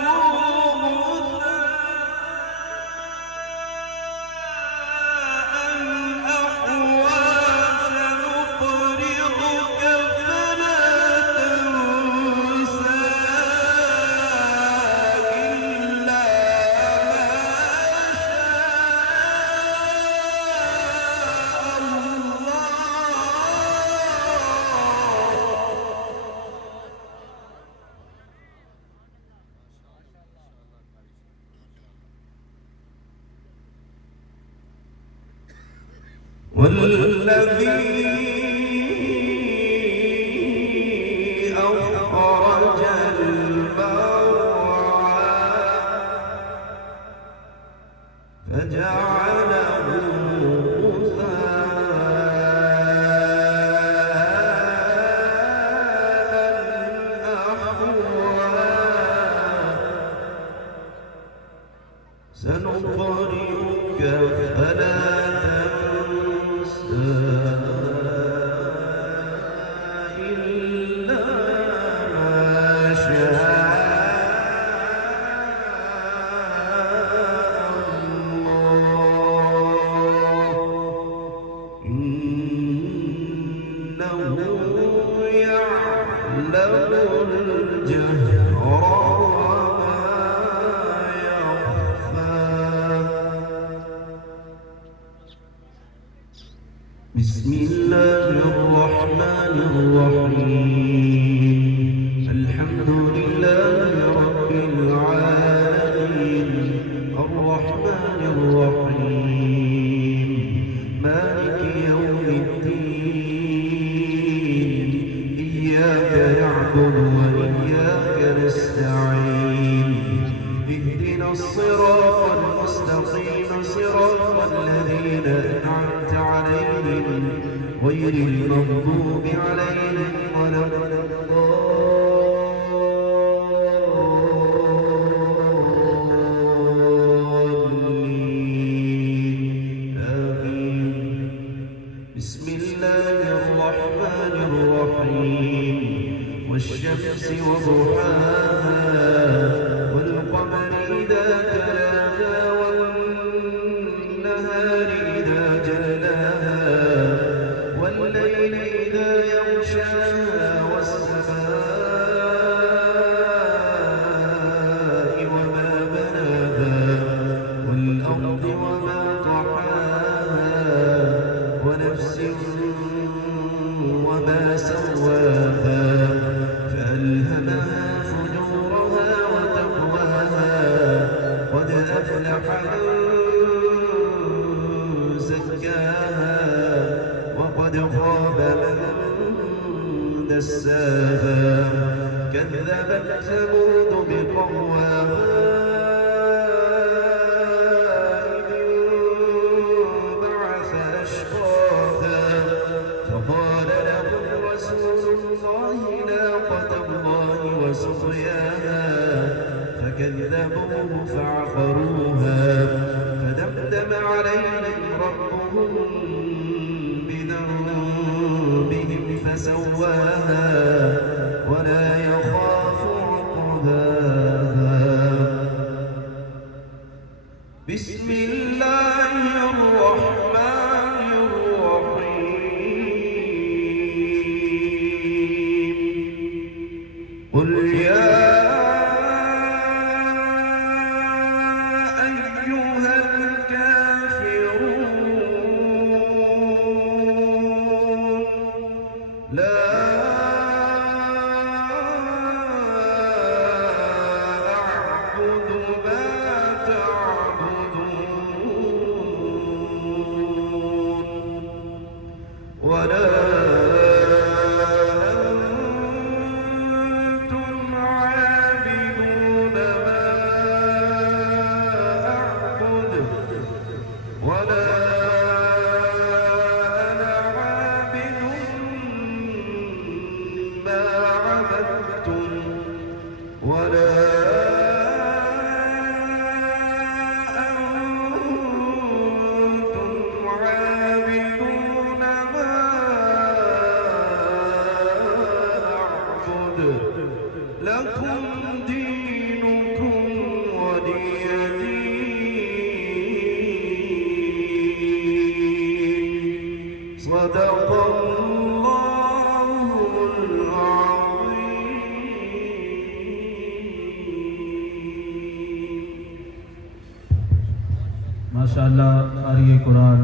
والذي أخرج المرعى فجعله غثاء أحوى سنقرئك فلا تنسى إلا ما شاء الله إنه يعلم الجهر وما يخفى بسم الله الرحمن الرحيم الحمد لله رب العالمين الرحمن الرحيم مالك يوم الدين إياك نعبد وإياك نستعين اهدنا الصراط المستقيم صراط الذين أنعمت عليهم غير المغضوب عليهم ولا الضالين آمين بسم الله الرحمن الرحيم والشمس وضحاها والقمر إذا تلاها والنهار إذا جلاها والليل إذا يغشاها والسماء وما بناها والأرض وما طحاها ونفس وما سواها فألهمها فجورها وتقواها قد أفلح من زكاها وقد خاب من دساها كذبت ثمود بطغواها إذ انبعث أشقاها فقال لهم رسول الله ناقة الله وسقياها فكذبوه فعقروها فدمدم عليهم ربهم بذنبهم فسواها ولا يخاف عقباها بسم الله الرحمن الرحيم قل يا أيها الكافرون لا أعبد ما تعبدون ولا أنتم عابدون ما أعبد ولا أنا عابد ما عبدتم ولا أنتم عابدون ما أعبد لكم دينكم ولي دين صدق الله العظيم ماشاءاللہ قاری قرآن